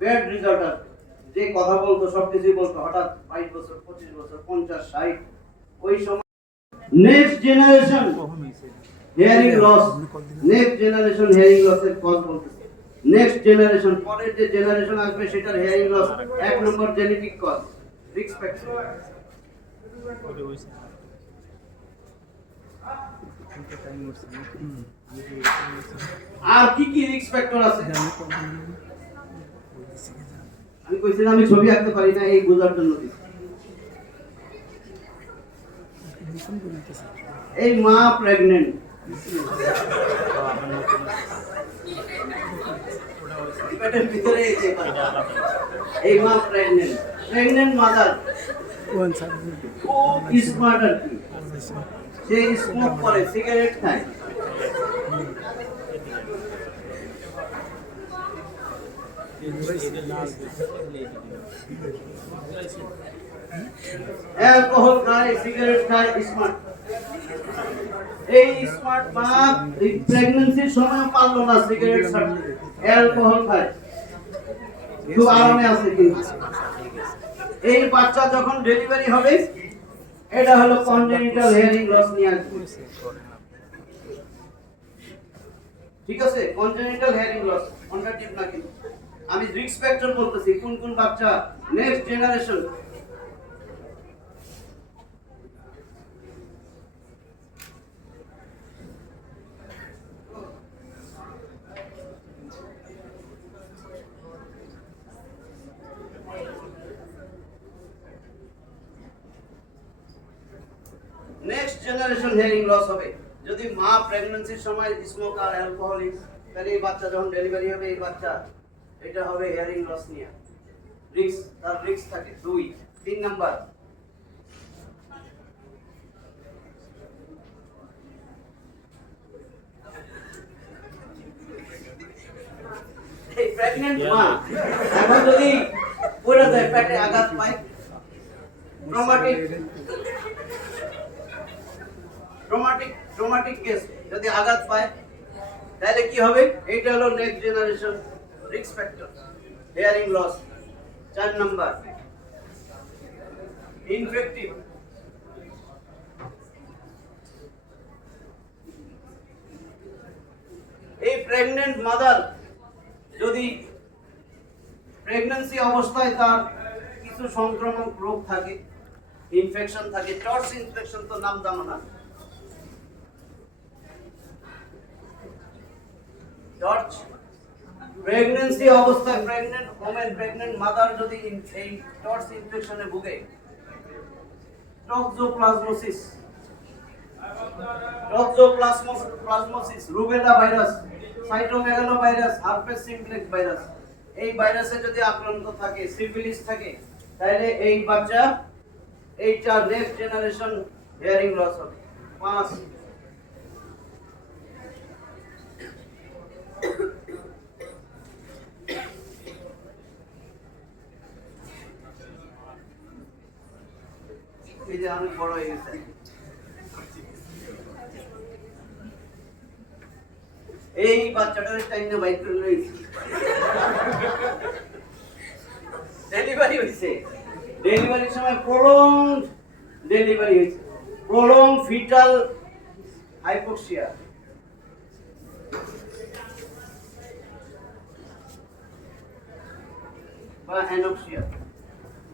ব্যাড রেজাল্ট আসবে। যে কথা বলতো সব কিছুই বলতো, হঠাৎ 22 বছর 25 বছর 50 60, ওই সময় next generation hearing loss, next generation hearing লসের কজ বলতেছে। নেক্সট জেনারেশন, পরের যে জেনারেশন আসবে সেটার হিয়ারিং লস 1 নম্বর জেনেটিক কজ, রিস্ক ফ্যাক্টর। আর কি কি রিস্ক ফ্যাক্টর আছে? আমি কইছিলাম আমি ছবি আঁকতে পারি না, এই বোঝার জন্য দিছি। এই মা প্রেগন্যান্ট, পেটের ভিতরে এই মা প্রেগন্যান্ট, প্রেগন্যান্ট মাদার খুব স্মার্ট আর কি, সে স্মোক করে, সিগারেট খায়, অ্যালকোহল খায়, সিগারেট খায়, স্মার্ট। এই স্মার্ট মা প্রেগন্যান্সির সময় পারলো না সিগারেট ছাড়তে, অ্যালকোহল খায়, খুব আরামে আছে। কিন্তু এই বাচ্চা যখন ডেলিভারি হবে, এটা হলো কনজেনিটাল হিয়ারিং লস নিয়ে আসবে। ঠিক আছে? কনজেনিটাল হিয়ারিং লস কন্ট্রাক্টিভ না, কিন্তু আমি রিস্ক ফ্যাক্টর বলতেছি, কোন কোন বাচ্চা next generation. Next generation hearing loss হবে যদি মা প্রেগন্যান্সির সময় স্মোকার, অ্যালকোহলিক, তাহলে এই বাচ্চা যখন ডেলিভারি হবে, এই বাচ্চা এটা হবে হিয়ারিং লস নিয়ে রিস্ক, তার রিস্ক থাকে। 2-3 নাম্বার, এই প্রেগন্যান্ট মা এখন যদি পড়ে যায়, পেটে আঘাত পায়, ট্রমাটিক কেস যদি আঘাত পায়, তাহলে কি হবে? এইটা হলো next generation risk factor, hearing loss. 4 number, infective এই প্রেগনেন্ট মাদার যদি প্রেগন্যান্সি অবস্থায় তার কিছু সংক্রামক রোগ থাকে, ইনফেকশন থাকে, টর্চ ইনফেকশন তো নাম জানো না, টর্চ প্রেগন্যান্সি অবস্থায় প্রেগনেন্ট ওমেন, প্রেগনেন্ট মাদার যদি এই টর্চ ইনফেকশনে ভুগে, toxoplasmosis, toxoplasmosis, rubella virus, cytomegalovirus, herpes simplex virus, এই ভাইরাসে যদি আক্রান্ত থাকে, সিফিলিস থাকে, তাহলে এই বাচ্চা এইটা নেক্সট জেনারেশন হিয়ারিং লস হবে। 5 এই যে অনেক বড় হয়ে গেছে। এই বাচ্চাটার টাইমে বাইক করে লইছি, ডেলিভারি হইছে, ডেলিভারির সময় প্রলং ডেলিভারি হইছে, প্রলং ফিটাল হাইপোক্সিয়া, বা anoxia,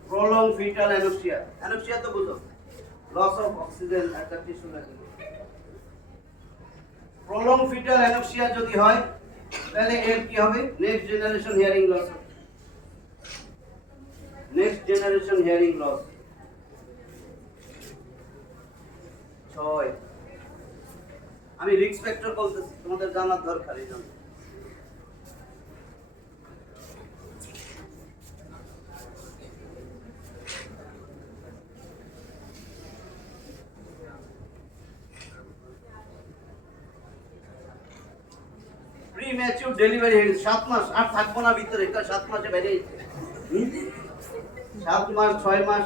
prolong fetal anoxia. Anoxia তো বুঝো, লস অফ অক্সিজেন একটা টিস্যু লাগে। প্রলং ফিটাল অ্যানোক্সিয়া যদি হয় তাহলে এর কি হবে? Next generation hearing loss, next generation hearing loss. 6 আমি রিস্ক ফ্যাক্টর বলতেছি, তোমাদের জানার দরকার এই জন্য। প্রিম্যাচিউর ডেলিভারি হয়ে গেছে, 7 মাস আর থাকবো না ভিতরে, 7 মাসে বাইরে 7 মাস 6 মাস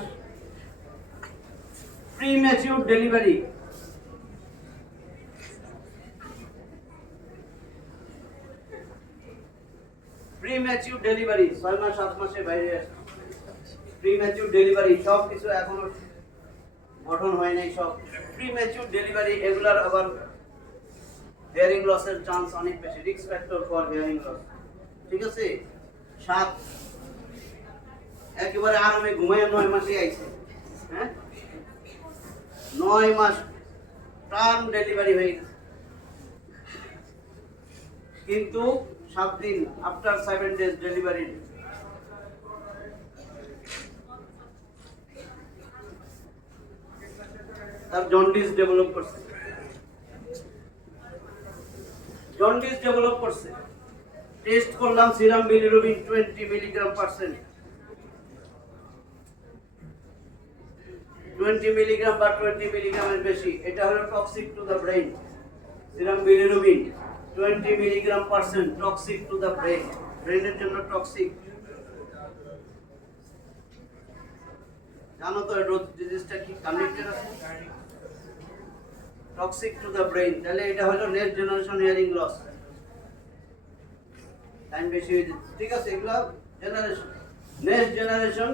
প্রিম্যাচিউর ডেলিভারি। প্রিম্যাচিউর ডেলিভারি 6 মাস 7 মাসে বাইরে আসে। প্রিম্যাচিউর ডেলিভারি সব কিছু এখনো গঠন হয় নাই, সব প্রিম্যাচিউর ডেলিভারি, এগুলার আবার হিয়ারিং লসের চান্স অনেক বেশি, risk factor for hearing loss. ঠিক আছে? 7 একেবারে আরামে ঘুমায় 9 মাসে আইছে, হ্যাঁ 9 মাস প্রাণ ডেলিভারি হয়ে গেছে, কিন্তু 7 দিন আফটার 7 ডেজ ডেলিভারি তার জন্ডিস ডেভেলপ করছে, জন্ডিস ডেভেলপ করছে। টেস্ট করলাম সিরাম বিলিরুবিন 20 mg/%, 20 মিলিগ্রাম বা 20 মিলিগ্রামের বেশি, এটা হলো toxic to the brain. Serum bilirubin 20 mg/% toxic to the brain, ব্রেইনের জন্য টক্সিক। জানো তো এই ডিজিজটা কি কানেক্টেড আছে, টক্সিক টু দ্য ব্রেইন। তাহলে এটা হলো next generation hearing loss, time বেশি হয়ে যাচ্ছে। ঠিক আছে, এগুলো generation, next generation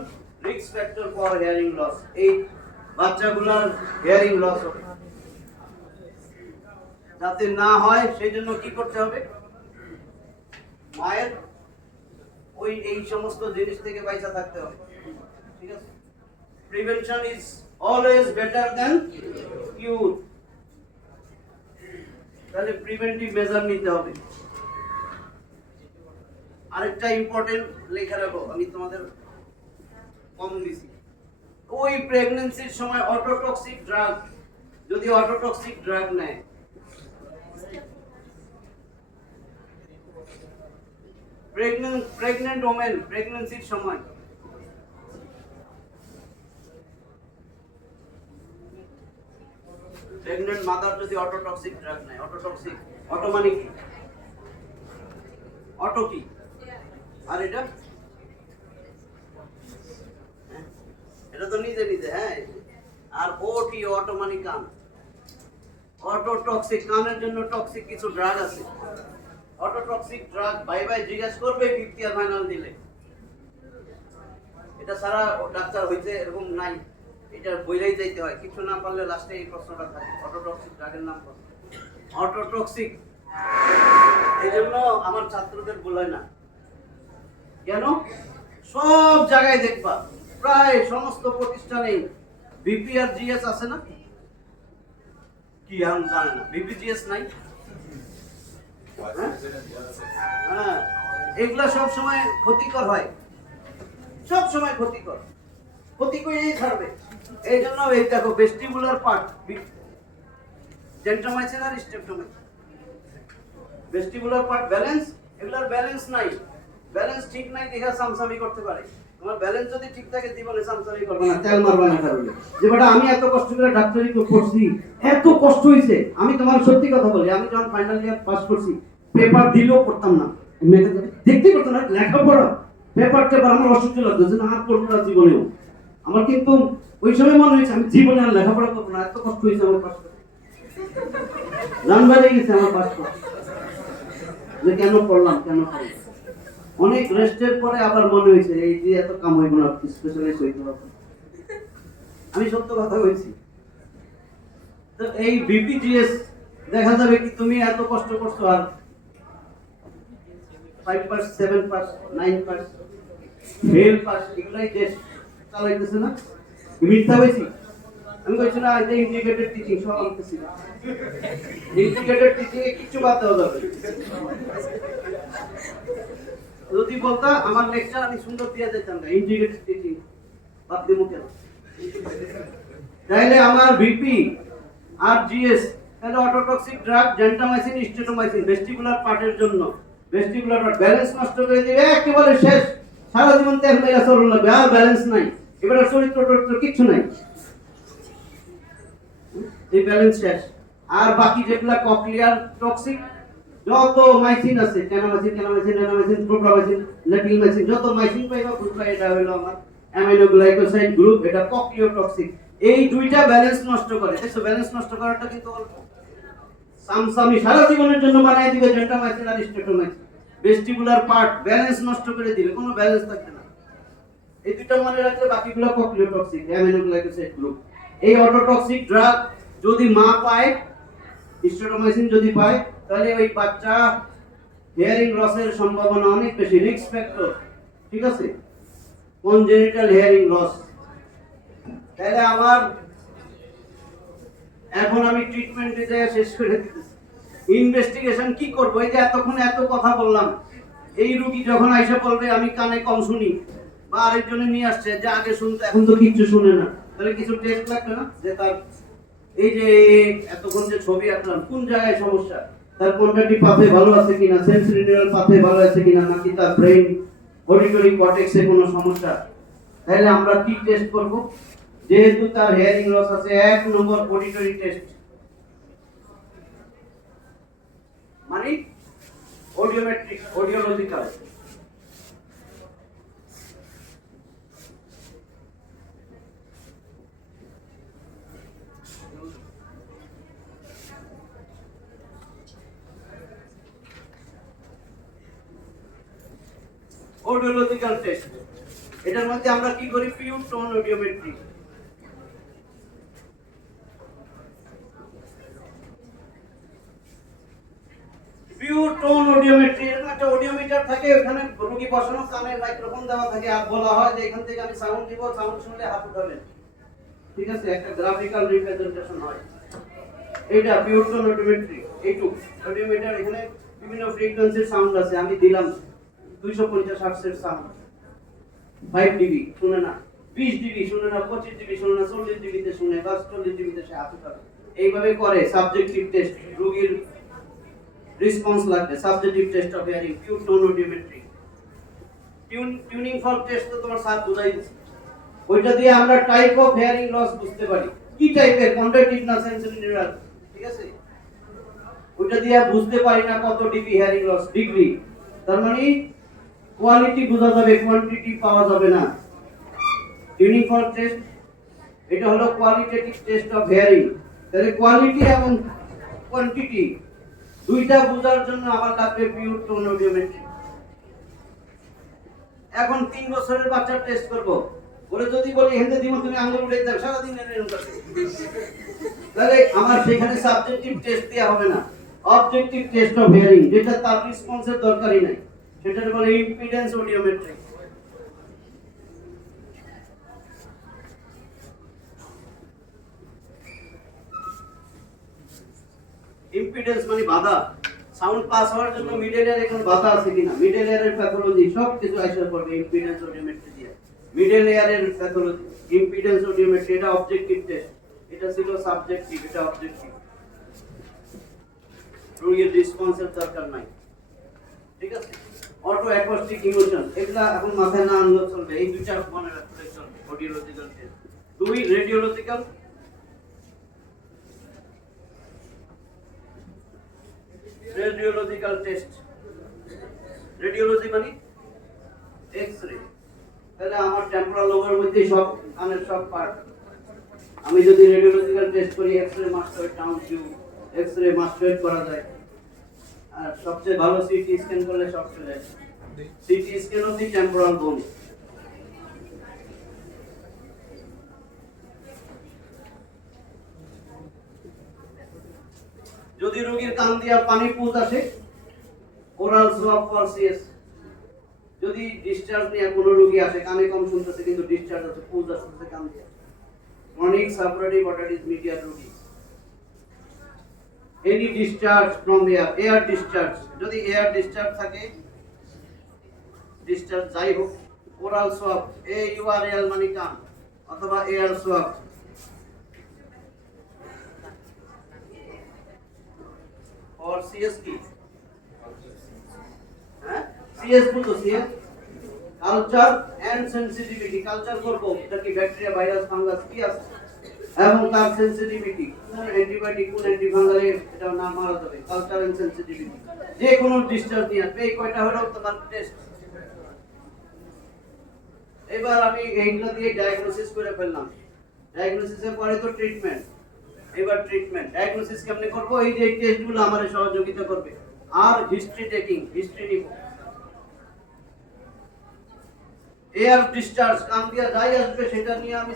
risk factor for hearing loss. এই বাচ্চাগুলোর হিয়ারিং লস হবে, যাতে না হয় সেই জন্য কি করতে হবে? মায়ের ওই এই সমস্ত জিনিস থেকে বাইচা থাকতে হবে। ঠিক আছে, prevention is always better than cure. তাহলে প্রিভেন্টিভ মেজার নিতে হবে। আরেকটা ইম্পর্টেন্ট লেখা রাখো, আমি তোমাদের কম দিছি, ওই প্রেগন্যান্সির সময় অটোটক্সিক ড্রাগ, যদি অটোটক্সিক ড্রাগ নেয়, প্রেগন্যান্ট ওমেন প্রেগন্যান্সির সময় প্রেগন্যান্ট মাদার যদি অটোটক্সিক ড্রাগ নেয়, অটোটক্সিক, অটো মানে কি? অটো কি? আর এটা এটা তো নিজে নিজে, হ্যাঁ। আর ওটি, অটো মানে কান, অটোটক্সিক, কানের জন্য টক্সিক কিছু ড্রাগ আছে। অটোটক্সিক ড্রাগ ভাই ভাই জিজ্ঞেস করবে 50 ইয়ার ফাইনাল দিলে, এটা সারা ডাক্তার হইতে এরকম নাই, এটা বইলাই যাইতে হয়, কিছু না পারলে লাস্টে এই প্রশ্নটা থাকে, অটোটক্সিক ড্রাগের নাম বল। অটোটক্সিক এই জন্য আমার ছাত্রদের বলাই না কেন, সব জায়গায় দেখবা প্রায় সমস্ত প্রতিষ্ঠানে বিপি আর জিএস আছে না, কি আমি জানি না, বিপি জিএস নাই। হ্যাঁ, এগুলা সব সময় ক্ষতিকর হয়, সব সময় ক্ষতিকর, ক্ষতি করেই ছাড়বে। এই জন্য এই দেখো ভেস্টিবুলার পার্ট, জেন্ট্রামাইসিন আর স্ট্রেপ্টোমাইসিন, ভেস্টিবুলার পার্ট ব্যালেন্স, এগুলার ব্যালেন্স নাই, ব্যালেন্স ঠিক নাই দেখা সামসামি করতে পারে। তোমার ব্যালেন্স যদি ঠিক থাকে জীবনে সামসামি করবে না, তেল মারবে না কারণে। যে বেটা আমি এত কষ্ট করে ডাক্তারি পড়ছি, এত কষ্ট হইছে, আমি তোমার সত্যি কথা বলি, আমি যখন ফাইনাল ইয়ার পাস করছি পেপার দিলেও পড়তাম না, দেখতে করতাম না, লেখাপড়া পেপার টেপার আমার অসহ্য লাগতো যে না আর পড়বো না জীবনেও। আমার কিন্তু ওই সময় মনে হয়েছে আমি জীবনে আর লেখাপড়া করবো না, এত কষ্ট হয়েছে আমার পাস করতে, জান বেড়ে গেছে আমার পাস করতে, যে কেন পড়লাম কেন পড়লাম। অনেক রেস্টের পরে আবার মনে হয়েছে এই যে এত কাম হইব না, স্পেশালাইজ হইতে হবে। আমি সত্য কথা বলছি। তো এই বিপিজিএস দেখা যাবে কি তুমি এত কষ্ট করছো আর 5 pass 7 pass 9 pass fail pass এগুলাই দেশ চালাইতেছে না, মিথ্যা বলছি। আমি বলছি না যে ইন্টিগ্রেটেড টিচিং সব আনতেছি না, ইন্টিগ্রেটেড টিচিং এ কিছু বাদ দেওয়া যাবে। যদি বলতা আমার লেকচার আমি সুন্দর দিয়ে যেতাম না, ইন্টিগ্রেটেড টিচিং বাদ দিব কেন? তাহলে আমার ভিপি আর জিএস, তাহলে অটোটক্সিক ড্রাগ জেন্টামাইসিন স্টেটোমাইসিন ভেস্টিবুলার পার্টের জন্য, ভেস্টিবুলার পার্ট ব্যালেন্স নষ্ট করে দিবে একেবারে শেষ, সারা জীবন তেল মেরা চলন লাগবে, আর ব্যালেন্স নাই, এবারে চরিত্র কিচ্ছু নাই, এই ব্যালেন্স শেষ। আর বাকি যেগুলা ককলিয়ার টক্সিক যত মাইসিন আছে, ক্যানামাইসিন অ্যানামাইসিন প্রোপ্লামাইসিন লেটিলমাইসিন, যত মাইসিন পাইবা বুঝবা এটা হলো আমার অ্যামাইনো গ্লাইকোসাইড গ্রুপ, এটা ককলিওটক্সিক। এই দুইটা ব্যালেন্স নষ্ট করে, দেখছো ব্যালেন্স নষ্ট করাটা কিন্তু অল্প, সামসামি সারা জীবনের জন্য বানাই দিবে জেন্টামাইসিন আর স্টেটোমাইসিন, ভেস্টিবুলার পার্ট ব্যালেন্স নষ্ট করে দিবে, কোনো ব্যালেন্স থাকবে না। এই দুইটা মনে রাখলে বাকিগুলো ককলিওটক্সিক, অ্যামাইনো গ্লাইকোসাইড গ্রুপ। এই অটোটক্সিক ড্রাগ যদি মা পায়, স্টেটোমাইসিন যদি পায়, তাহলে ওই বাচ্চা হিয়ারিং লসের সম্ভাবনা অনেক বেশি, রিস্ক ফ্যাক্টর, ঠিক আছে, কনজেনিটাল হিয়ারিং লস। তাহলে আমার এখন আমি ট্রিটমেন্টে যায় শেষ করে দিতেছি, ইনভেস্টিগেশন কি করব? এই যে এতক্ষণ এত কথা বললাম, এই রোগী যখন আইসা বলবে আমি কানে কম শুনি, বা আরেকজনে নিয়ে আসছে যে আগে শুনতো এখন তো কিচ্ছু শুনে না, তাহলে কিছু টেস্ট লাগবে না যে তার এই যে এতক্ষণ যে ছবি আঁকলাম কোন জায়গায় সমস্যা, তার কন্ডাক্টিভ পাথে ভালো আছে কিনা, সেন্সরি নিউরাল পাথে ভালো আছে কিনা, নাকি তার ব্রেন অডিটরি কর্টেক্সে কোনো সমস্যা। তাহলে আমরা কি টেস্ট করব? যেহেতু তার হিয়ারিং লস আছে, 1 নম্বর অডিটরি টেস্ট, মানে অডিওমেট্রিক, অডিওলজিক্যাল। অডিওলজিক্যাল টেস্ট, এটার মধ্যে আমরা কি করি? Pure tone audiometry. Pure tone audiometry, এরকম একটা অডিওমিটার থাকে, ওখানে রোগী বসানো, কানে মাইক্রোফোন দেওয়া থাকে, আর বলা হয় যে এখান থেকে আমি সাউন্ড দিব, সাউন্ড শুনলে হাত উঠাবেন, ঠিক আছে, একটা গ্রাফিক্যাল রিপ্রেজেন্টেশন হয়। এইটা পিওর টোন অডিওমেট্রি। এইটুকু অডিওমিটার, এখানে বিভিন্ন ফ্রিকোয়েন্সির সাউন্ড আছে, আমি দিলাম 250 হার্টজের সাউন্ড, 5 ডিবি শুনে না, 20 ডিবি শুনে না, 25 ডিবি শুনে না, 40 ডিবিতে শুনে, বা 40 ডিবিতে সে হাত উঠাবে। এইভাবে করে সাবজেক্টিভ টেস্ট, রোগীর রেসপন্স লাগবে, subjective test of hearing, pure tone audiometry. Tuning fork test তো তোমার স্যার বুঝাই দিয়েছে, ওইটা দিয়ে আমরা টাইপ অফ হিয়ারিং লস বুঝতে পারি, কি টাইপের, কন্ডাক্টিভ না সেন্সরি নিউরাল, ঠিক আছে, ওইটা দিয়ে বুঝতে পারি না কত ডিবি হিয়ারিং লস, ডিগ্রি, তার মানে কোয়ালিটি বোঝা যাবে, কোয়ান্টিটি পাওয়া যাবে না। টিউনিং ফর্ক টেস্ট, এটা হলো কোয়ালিটেটিভ টেস্ট অফ হিয়ারিং। তাহলে কোয়ালিটি এবং কোয়ান্টিটি দুইটা বোঝার জন্য আমার লাগবে পিওর টোন অডিওমেট্রি। এখন 3 বছরের বাচ্চার টেস্ট করব, বলে যদি বলি হেন্দে দিব তুমি আঙ্গুল উঠে দাও, সারা দিন এরকম করবে, তাহলে আমার সেখানে সাবজেক্টিভ টেস্ট দেয়া হবে না, অবজেক্টিভ টেস্ট অফ হিয়ারিং, যেটা তার রেসপন্সের দরকারই নাই, সেটার বলে ইম্পিডেন্স অডিওমেট্রি। ইম্পিডেন্স মানে বাধা, সাউন্ড পাস হওয়ার জন্য মিডল এয়ারে কোনো বাধা আছে কিনা, মিডল এয়ারের প্যাথোলজি সব কিছু আইসা করবে ইম্পিডেন্স অডিওমেট্রি দিয়ে। মিডল এয়ারের প্যাথোলজি, ইম্পিডেন্স অডিওমেট্রি, এটা অবজেক্টিভ টেস্ট, এটা ছিল সাবজেক্টিভ, এটা অবজেক্টিভ। রোগীর রেসপন্সের দরকার নাই, ঠিক আছে। অটো অ্যাকোস্টিক ইমোশন, এগুলা এখন মাথায় না আনলেও চলবে, এই দুইটা মনে রাখলে চলবে। অডিওলজিক্যাল টেস্ট। দুই, রেডিওলজিক্যাল। রেডিওলজিক্যাল টেস্ট, রেডিওলজি মানে এক্স-রে। তাহলে আমার টেম্পোরাল লোবের মধ্যে সব কানের সব পার্ট, আমি যদি রেডিওলজিক্যাল টেস্ট করি, X-ray mastoid Towne view, X-ray mastoid করা যায়। আর সবচেয়ে ভালো সিটি স্ক্যান করলে সব চলে আসে, CT scan of the temporal বোন। যদি রোগীর কান দিয়া পানি পুজ আসে, ওরাল সোয়াব ফর সিএস। যদি ডিসচার্জ নিয়ে কোনো রোগী আসে, কানে কম শুনতেছে কিন্তু ডিসচার্জ আছে, পুজ আসতেছে কান দিয়া, ক্রনিক সাবরেটিভ অটাইটিস মিডিয়া রোগী। Any discharge from air discharge, যদি এয়ার ডিসচার্জ থাকে, ডিসচার্জ যাই হোক, ওরাল সোয়াব, AURAL মানে কান, অথবা এয়ার সোয়াব। और सीएस की, হ্যাঁ সিএস বলতো, CS culture and sensitivity. Culture করব এটা কি ব্যাকটেরিয়া, ভাইরাস, ফাঙ্গাস কি আছে, এবং তার সেনসিটিভিটি, কোন অ্যান্টিবায়োটিক কোন অ্যান্টিফাঙ্গালে এটা না মারা যাবে। কালচার এন্ড সেনসিটিভিটি, যে কোন ডিসচার্জ নিয়ে আসবে। এই কয়টা হলো তোমার টেস্ট। এবার আমি এইগুলো দিয়ে ডায়াগনোসিস করে ফেললাম। ডায়াগনোসিসের পরে তো ট্রিটমেন্ট। এবার ট্রিটমেন্ট, ডায়াগনোসিস কেমনে করব, এই যে টেস্টগুলো আমাদের সহযোগিতা করবে। আর হিস্ট্রি টেকিং, হিস্ট্রি নিব। এয়ার ডিসচার্জ, কান দিয়ে যাই আসবে সেটা নিয়ে আমি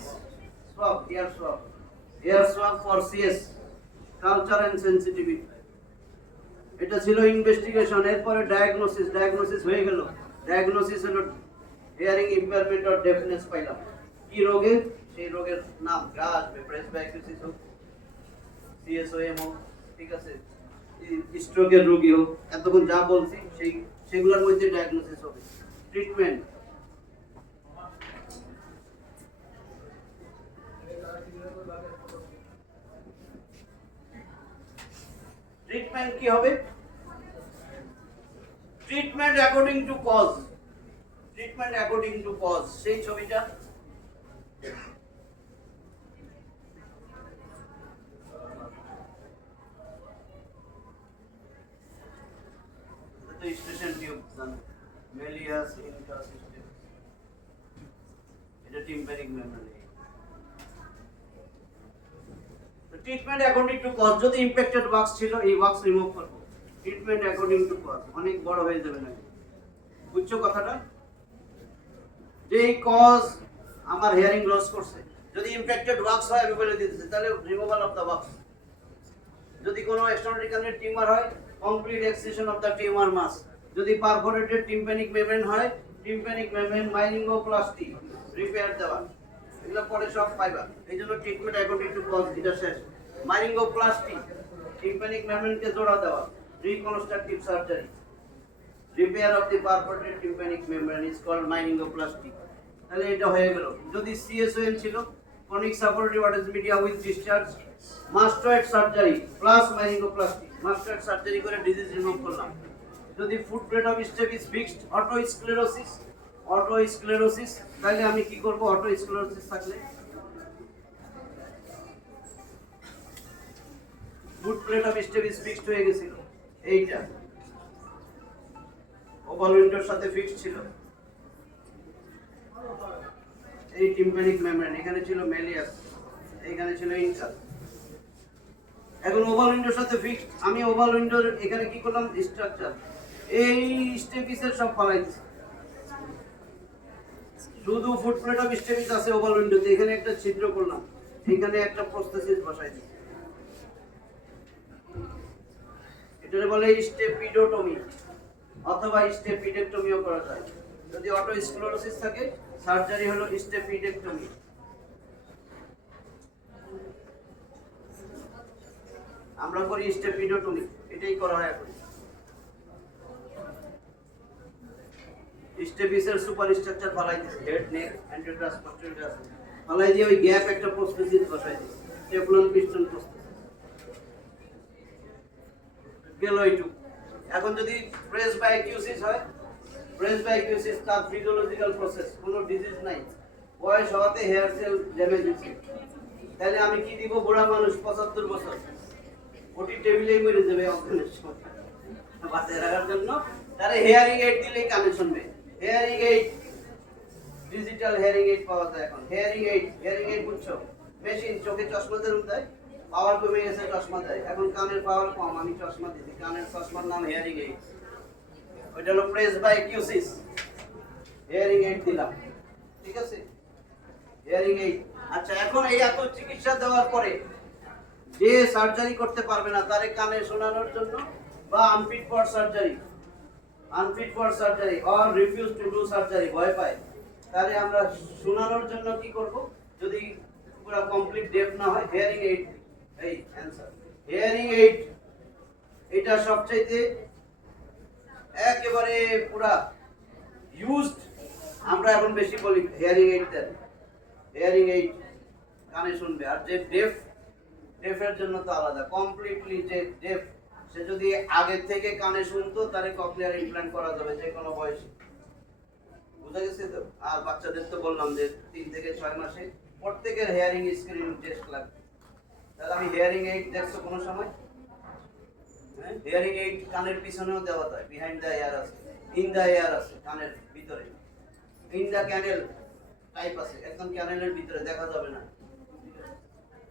swab, ear swab for CS, culture and sensitivity. এটা ছিল ইনভেস্টিগেশন। এরপরে ডায়াগনোসিস, ডায়াগনোসিস হয়ে গেল। ডায়াগনোসিস হলো হিয়ারিং ইম্পেয়ারমেন্ট অর ডেফনেস পাইলাম। কি রোগে, সেই রোগের নাম যা আসবে, প্রেসবাইটিস হোক, সিএসওএম হোক, ঠিক আছে, স্ট্রোকের রোগী হোক, এতক্ষণ যা বলছি সেগুলোর মধ্যে ডায়াগনোসিস হবে। ট্রিটমেন্ট, ট্রিটমেন্ট কি হবে? Treatment according to cause, treatment according to cause. সেই ছবিটা eustachian tube, malleus incus system, এটা tympanic membrane. Treatment according to cause, যদি ইমপ্যাক্টেড ওয়াক্স ছিল, এই ওয়াক্স রিমুভ করব। ট্রিটমেন্ট অ্যাকর্ডিং টু কজ, অনেক বড় হয়ে যাবে না, বুঝছো কথাটা? যে এই কজ আমার হিয়ারিং লস করছে, যদি ইমপ্যাক্টেড ওয়াক্স হয় আমি বলে দিতেছি, তাহলে রিমুভাল অফ দা ওয়াক্স। যদি কোনো এক্সট্রাঅর্ডিনারি টিউমার হয়, complete extraction of the tumour mass. যদি পারফোরেটেড টিম্প্যানিক মেমব্রেন হয়, টিম্প্যানিক মেমব্রেন মাইলিঙ্গোপ্লাস্টি, রিপেয়ার দেওয়া। এগুলো পরে সব পাইবা। এইজন্য ট্রিটমেন্ট অ্যাকর্ডিং টু কজ এটা শেষ। মাইলিঙ্গোপ্লাস্টি, টিম্প্যানিক মেমব্রেনকে জোড়া দেওয়া, reconstructive surgery. Repair of the perforated tympanic membrane is called myringoplasty. তাহলে এটা হয়ে গেল। যদি সিএসওএন ছিল, chronic suppurative otolith media with discharge, mastoid surgery plus marinoplasty, mastoid surgery করে ডিজিজ রিমুভ করলাম। যদি foot plate of step is fixed, otosclerosis, তাহলে আমি কি করব? অটোস্ক্লেরোসিস থাকলে foot plate of step is fixed হয়ে গেছিল, এইটা ওভাল উইন্ডোর সাথে ফিক্সড ছিল। এই টিম্প্যানিক মেমব্রেন, এখানে ছিল মেলিয়াস, এখানে ছিল ইনকা। এখন ওভাল উইন্ডোর সাথে ফিক্সড, আমি ওভাল উইন্ডোর এখানে কি করলাম? স্ট্রাকচার, এই স্টেপিসের সব ফালাই দিছি, শুধু ফুটপ্লেট অফ স্টেপিস আছে ওভাল উইন্ডোতে। এখানে একটা ছিদ্র করলাম, এখানে একটা প্রস্থেসিস বসাই দিছি। এটাকে বলে স্টেপিডোটমি অথবা স্টেপিডেক্টমিও করা যায়। যদি অটোস্ক্লেরোসিস থাকে সার্জারি হলো স্টেপিডেক্টমি। আমরা করি স্টেপিডোটমি, এটাই করা হয় এখন। স্টেপিসের সুপারস্ট্রাকচার ফালাই দিছে, হেড নেক অ্যান্টিগ্রাস পস্টেরিয়াস ফালাই দিয়ে ওই গ্যাপ একটা প্রস্থেসিস বসাই দিছে, টেফলন পিস্টন প্রস্থেসিস গেল এইটুকু। এখন যদি প্রেস বাই কিউসিস হয়, প্রেস বাই কিউসিস তার ফিজিওলজিক্যাল প্রসেস, কোনো ডিজিজ নাই, বয়স হওয়াতে হেয়ার সেল ড্যামেজ হয়েছে, তাহলে আমি কি দিব? বুড়া মানুষ 75 বছর ওটি টেবিলেই মরে যাবে অজ্ঞানের সময়, বাঁচিয়ে রাখার জন্য তারা হেয়ারিং এইড দিলেই কানে শুনবে। Hearing aid, digital hearing aid পাওয়া যায় এখন। হেয়ারিং এইড বুঝছো? মেশিন, চোখে চশমা ধরুন দেয়, পাওয়ার কমে গেছে চশমা দেয়, এখন কানের পাওয়ার কম, আমি চশমা দিছি, কানের চশমার নাম হেয়ারিং এইড। ওইটা হলো প্রেস বাই কিউসিস, হেয়ারিং এইড দিলাম, ঠিক আছে? Hearing aid. আচ্ছা, এখন এই এত চিকিৎসা দেওয়ার পরে যে সার্জারি করতে পারবে না তারে কানে শোনানোর জন্য, বা unfit for surgery or refuse to do surgery, ভয় পায়, তাহলে আমরা শোনানোর জন্য কি করব? যদি পুরো কমপ্লিট ডেফ না হয়, হিয়ারিং এইড। এই অ্যানসার হিয়ারিং এইড, এটা সবচাইতে একেবারে পুরা ইউজড, আমরা এখন বেশি বলি হিয়ারিং এইড দেন। হিয়ারিং এইড কানে শুনবে। আর যে ডেফের জন্য তো আলাদা, কমপ্লিটলি যে ডেফ, সে যদি আগে থেকে কানে শুনতো তাহলে ককলিয়ার ইমপ্ল্যান্ট করা যাবে যে কোনো বয়সে, বুঝা গেছে তো? আর বাচ্চাদের তো বললাম যে 3 থেকে 6 মাসে প্রত্যেকের হিয়ারিং স্ক্রিনিং টেস্ট লাগবে। তাহলে আমি হিয়ারিং এইড দেখছো কোনো সময়? হ্যাঁ, হিয়ারিং এইড কানের পিছনেও দেওয়া যায়, বিহাইন্ড দ্য ইয়ার আছে, ইন দ্য ইয়ার আছে, কানের ভিতরে, ইন দ্য ক্যানেল টাইপ আছে, একদম ক্যানেলের ভিতরে দেখা যাবে না।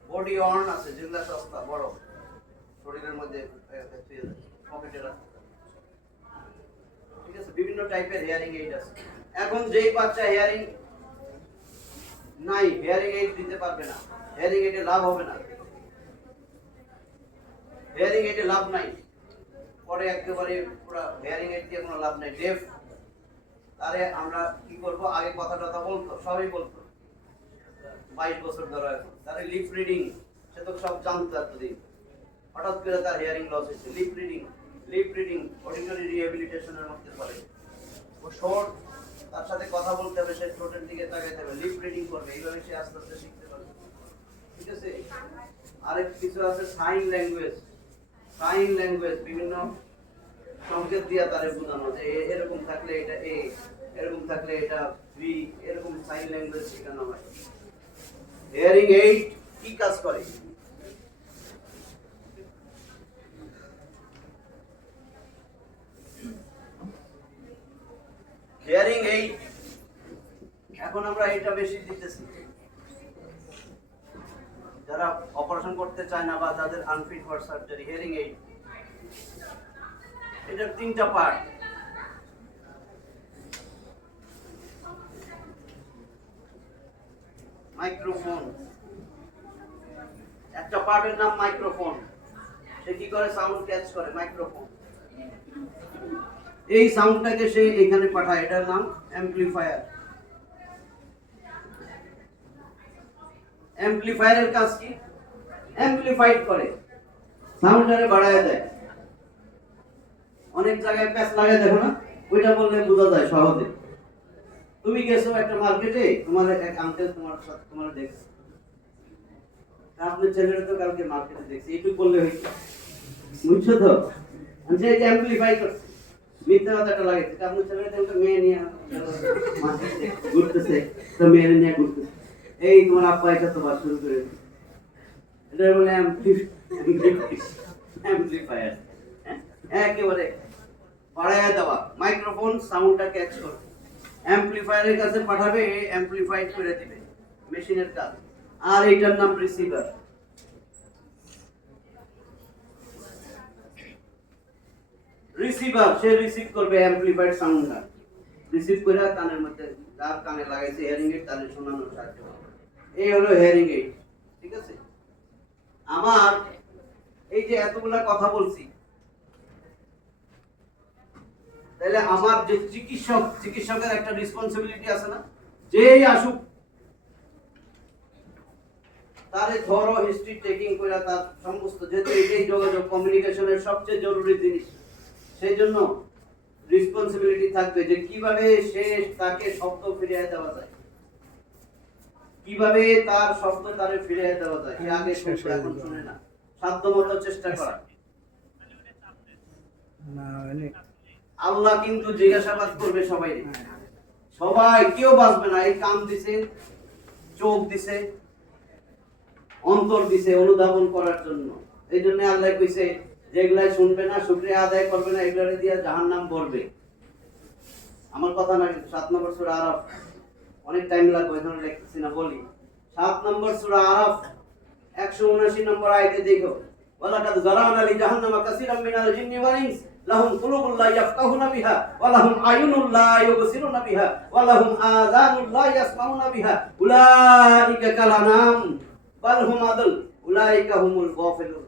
বডি অর্ন আছে, যেগুলা সস্তা, বড়, শরীরের মধ্যে পকেটে রাখতে, ঠিক আছে? বিভিন্ন টাইপের হিয়ারিং এইড আছে। এখন যেই বাচ্চা হিয়ারিং নাই, হিয়ারিং এইড দিতে পারবে না, হিয়ারিং এইডে লাভ হবে না, হিয়ারিং এইডে লাভ নাই, পরে একেবারে পুরো হিয়ারিং এইড দিয়ে কোনো লাভ নাই, ডেফ, তারে আমরা কি করব? আগে কথা টথা বলতো, সবই বলতো, 22 বছর ধরে এখন, তারে লিপ রিডিং, সে তো সব জানতো এতদিন, হঠাৎ করে তার হিয়ারিং লস হয়েছে। লিপ রিডিং অডিটরি রিহ্যাবিলিটেশনের মধ্যে পড়ে। ও শর্ট, তার সাথে কথা বলতে হবে, সে ঠোঁটের দিকে তাকাইতে হবে, লিপ রিডিং করবে, এইভাবে সে আস্তে আস্তে শিখতে পারবে, ঠিক আছে? আরেক কিছু আছে সাইন ল্যাঙ্গুয়েজ, বিভিন্ন সংকেত দিয়া তারে বোঝানো যে এরকম থাকলে এটা এ, এরকম থাকলে এটা বি, এরকম সাইন ল্যাঙ্গুয়েজ শেখানো হয়। হিয়ারিং এইড কি কাজ করে? হিয়ারিং এইড এখন আমরা এটা বেশি দিতেছি, যারা অপারেশন করতে চায় না বা যাদের unfit for surgery. Hearing aid, এটার 3টা পার্ট। মাইক্রোফোন, একটা পার্টের নাম মাইক্রোফোন, সে কি করে? সাউন্ড ক্যাচ করে, মাইক্রোফোন। এই সাউন্ডটাকে সে এখানে পাঠায়, এটার নাম অ্যাম্পলিফায়ার। অ্যাম্পলিফায়ারের কাজ কি? অ্যাম্পলিফাইড করে, সাউন্ডটারে বাড়ায় দেয়। অনেক জায়গায় প্যাচ লাগায়, দেখো না? ওইটা বললে বোঝা যায় সহজে। তুমি গেছো একটা মার্কেটে, তোমার এক আঙ্কেল তোমার দেখছে, আপনার ছেলেরা তো কালকে মার্কেটে দেখছি, একটু বললে হইতো, বুঝছো তো? যে অ্যাম্পলিফাই করছে, মিথ্যা কথাটা লাগেছে, আপনার ছেলেরা তো মেয়ে নিয়ে মার্কেটে ঘুরতেছে, তো মেয়ে নিয়ে ঘুরতেছে, এই তোমার আব্বা এটা তো বাস শুরু করে, এটা বলে অ্যাম্পলিফায়ার, একেবারে বাড়ায় দেওয়া। মাইক্রোফোন সাউন্ডটা ক্যাচ করবে, অ্যাম্পলিফায়ারের কাছে পাঠাবে, অ্যাম্পলিফাইড করে দিবে, মেশিনের কাজ। আর এইটার নাম রিসিভার। সে রিসিভ করবে অ্যাম্পলিফাইড সাউন্ডটা, রিসিভ করে কানের মধ্যে, যার কানে লাগাইছে হিয়ারিং এইড, তাহলে শোনানোর সাহায্য করবে। এই হলো হিয়ারিং এইড, ঠিক আছে? আমার এই যে এতগুলা কথা বলছি, তাহলে আমার যে চিকিৎসকের একটা রেসপন্সিবিলিটি আছে না, যেই আসুক তারে ধরো হিস্ট্রি টেকিং করে তার সমস্ত, যেহেতু এটাই যোগাযোগ কমিউনিকেশনের সবচেয়ে জরুরি জিনিস, সেই জন্য রেসপন্সিবিলিটি থাকবে যে কিভাবে সে তাকে শব্দ ফিরিয়ে দেওয়া যায়, কিভাবে তার শব্দ তারে ফিরিয়ে দেওয়া যায়। সে আগে শুনতো, এখন শুনে না। সাধ্যমতো চেষ্টা করা। না মানে আল্লাহ কিন্তু জিজ্ঞাসাবাদ করবে সবাই, সবাই কেউ বাঁচবে না। এই কান দিছে, চোখ দিছে, অন্তর দিছে অনুধাবন করার জন্য। এই জন্য আল্লাহ কইছে যেগুলাই শুনবে না, শুকরিয়া আদায় করবে না, এগুলারে দিয়া জাহান্নাম ভরবে। আমার কথা না, 7 নম্বর সূরা আরাফ, অনেক টাইম লাগবে এখানে লিখতেছি না, বলি 7 নম্বর সূরা আরাফ 179 নম্বর আয়াতে দেখো, ওয়ালাকাদ যারানা লি জাহান্নামা কাসীরাম মিনাল জিন্নি ওয়াল ইনস লাহুম কুলুবুন লা ইয়াফকাহুনা বিহা ওয়া লাহুম আয়ুনুন লা ইউবসিরুনা বিহা ওয়া লাহুম আযানুন লা ইয়াসমাউনা বিহা উলাইকা কালানাম বাল হুম আদল উলাইকা হুমুল গাফিলুন।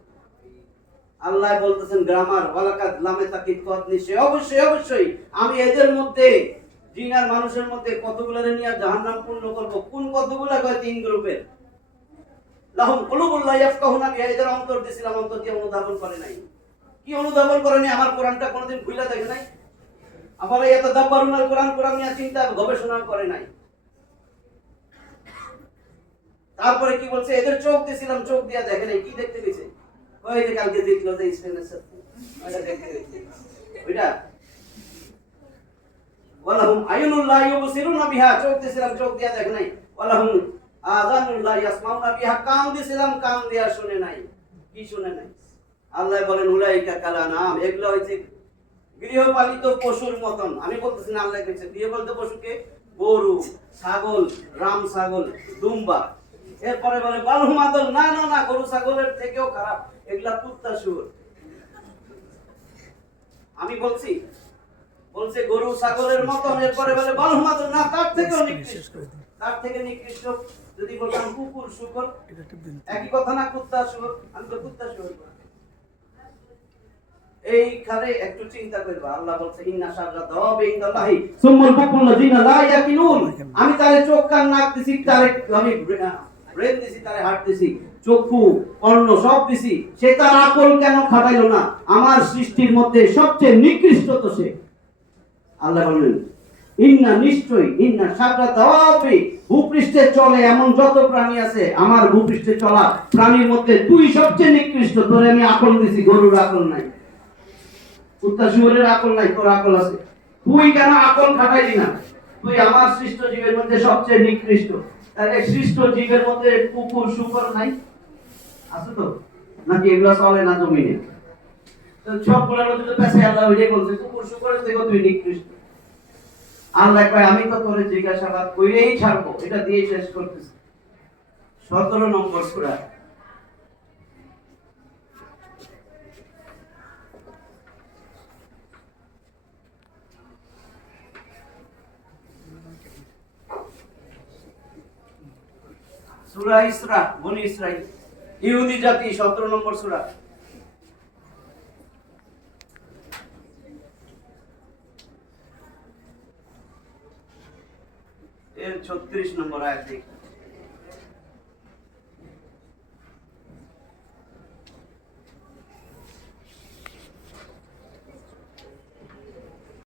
আল্লাহ বলতেছেন গ্রামার, ওয়ালাকাদ লামে তাকিদ কদ, নিশ্চয় অবশ্যই অবশ্যই আমি এদের মধ্যে জিন আর মানুষের মধ্যে কতগুলোরে নিয়ে জাহান্নাম পূর্ণ করব। কোন কতগুলা? কয় 3 গ্রুপের। লাহুম কুলুবুন লা ইয়াফকাহুনা বিহা, এদের অন্তর দিছিলাম, অন্তর দিয়ে অনুধাবন করে নাই। কি অনুধাবন করে নাই? আমার কোরআনটা কোনোদিন খুলে দেখে নাই। আবার এত দাব্বারুনাল কোরআন, কোরআন নিয়ে চিন্তা গবেষণা করে নাই। তারপরে কি বলছে? এদের চোখ দিছিলাম, চোখ দিয়া দেখে নাই। কি দেখতে পেয়েছে? ওই যে কালকে জিতলো যে স্পেনের সাথে, ওইটা দেখতে পেয়েছে। ওইটা ওয়ালাহুম আয়ুনুল লা ইউবসিরুনা বিহা, চোখ দিছিলাম, চোখ দিয়া দেখে নাই। ওয়ালাহুম আযানুল লা ইয়াসমাউনা বিহা, কান দিছিলাম, কান দিয়া শুনে নাই। কি শুনে নাই? আল্লাহ বলেন উলাইকা কালানাম, এগুলো হইছে গৃহপালিত পশুর মতন। আমি বলতেছি না, আল্লাহ কইছে গৃহপালিত পশুকে গরু, ছাগল, রাম ছাগল, দুম্বা। এরপরে বলে বালহুম আদল, না না না, গরু ছাগলের থেকেও খারাপ, এগুলা কুত্তা শুয়োর। আমি বলছি, বলছে গরু ছাগলের মতন। এরপরে বলে বালহুম আদল, না তার থেকেও নিকৃষ্ট, তার থেকে নিকৃষ্ট যদি বলতাম কুকুর শুকর, একই কথা না? কুত্তা শুয়োর, আমি তো কুত্তা শুয়োর। এইখানে একটু চিন্তা করবা। আল্লাহ বলছে ইন্না শাররা দাওয়াবি ইনদাল্লাহি সুম্মাল বুকুল্লাযিনা লা ইয়াকিলুন, আমি তারে চোখ কান নাক দিছি, তারে আমি ব্রেন দিছি, তারে হার্ট দিছি, চক্ষু কর্ণ সব দিছি, সে তার আকল কেন খাটাইলো না? আমার সৃষ্টির মধ্যে সবচেয়ে নিকৃষ্ট তো সে। আল্লাহ বলেন ইন্না, নিশ্চয়ই, ইন্না শাররা দাওয়াবি, ভূপৃষ্ঠে চলে এমন যত প্রাণী আছে, আমার ভূপৃষ্ঠে চলা প্রাণীর মধ্যে তুই সবচেয়ে নিকৃষ্ট। তোরে আমি আকল দিছি, গরুর আকল নাই, কুত্তা শুয়োরের আকল নাই, তোর আকল আছে। তুই কেন আকল খাটাইলি না? তুই আমার সৃষ্ট জীবের মধ্যে সবচেয়ে নিকৃষ্ট। তাহলে সৃষ্ট জীবের মধ্যে কুকুর শুকর নাই? আছে তো? নাকি এগুলা চলে না জমিনে? তো সবগুলোর মধ্যে তো পেছে আল্লাহ ওইটাই বলছে কুকুর শুকরের থেকে তুই নিকৃষ্ট। আল্লাহ কয় আমি তো তোরে জিজ্ঞাসাবাদ কইরেই ছাড়বো, এটা দিয়ে শেষ করতেছি। 17 নম্বর সূরা। সূরা ইসরা, বনি ইসরাইল, ইহুদি জাতি, 17 নম্বর সূরা। এর 36 নম্বর আয়াত দেখি।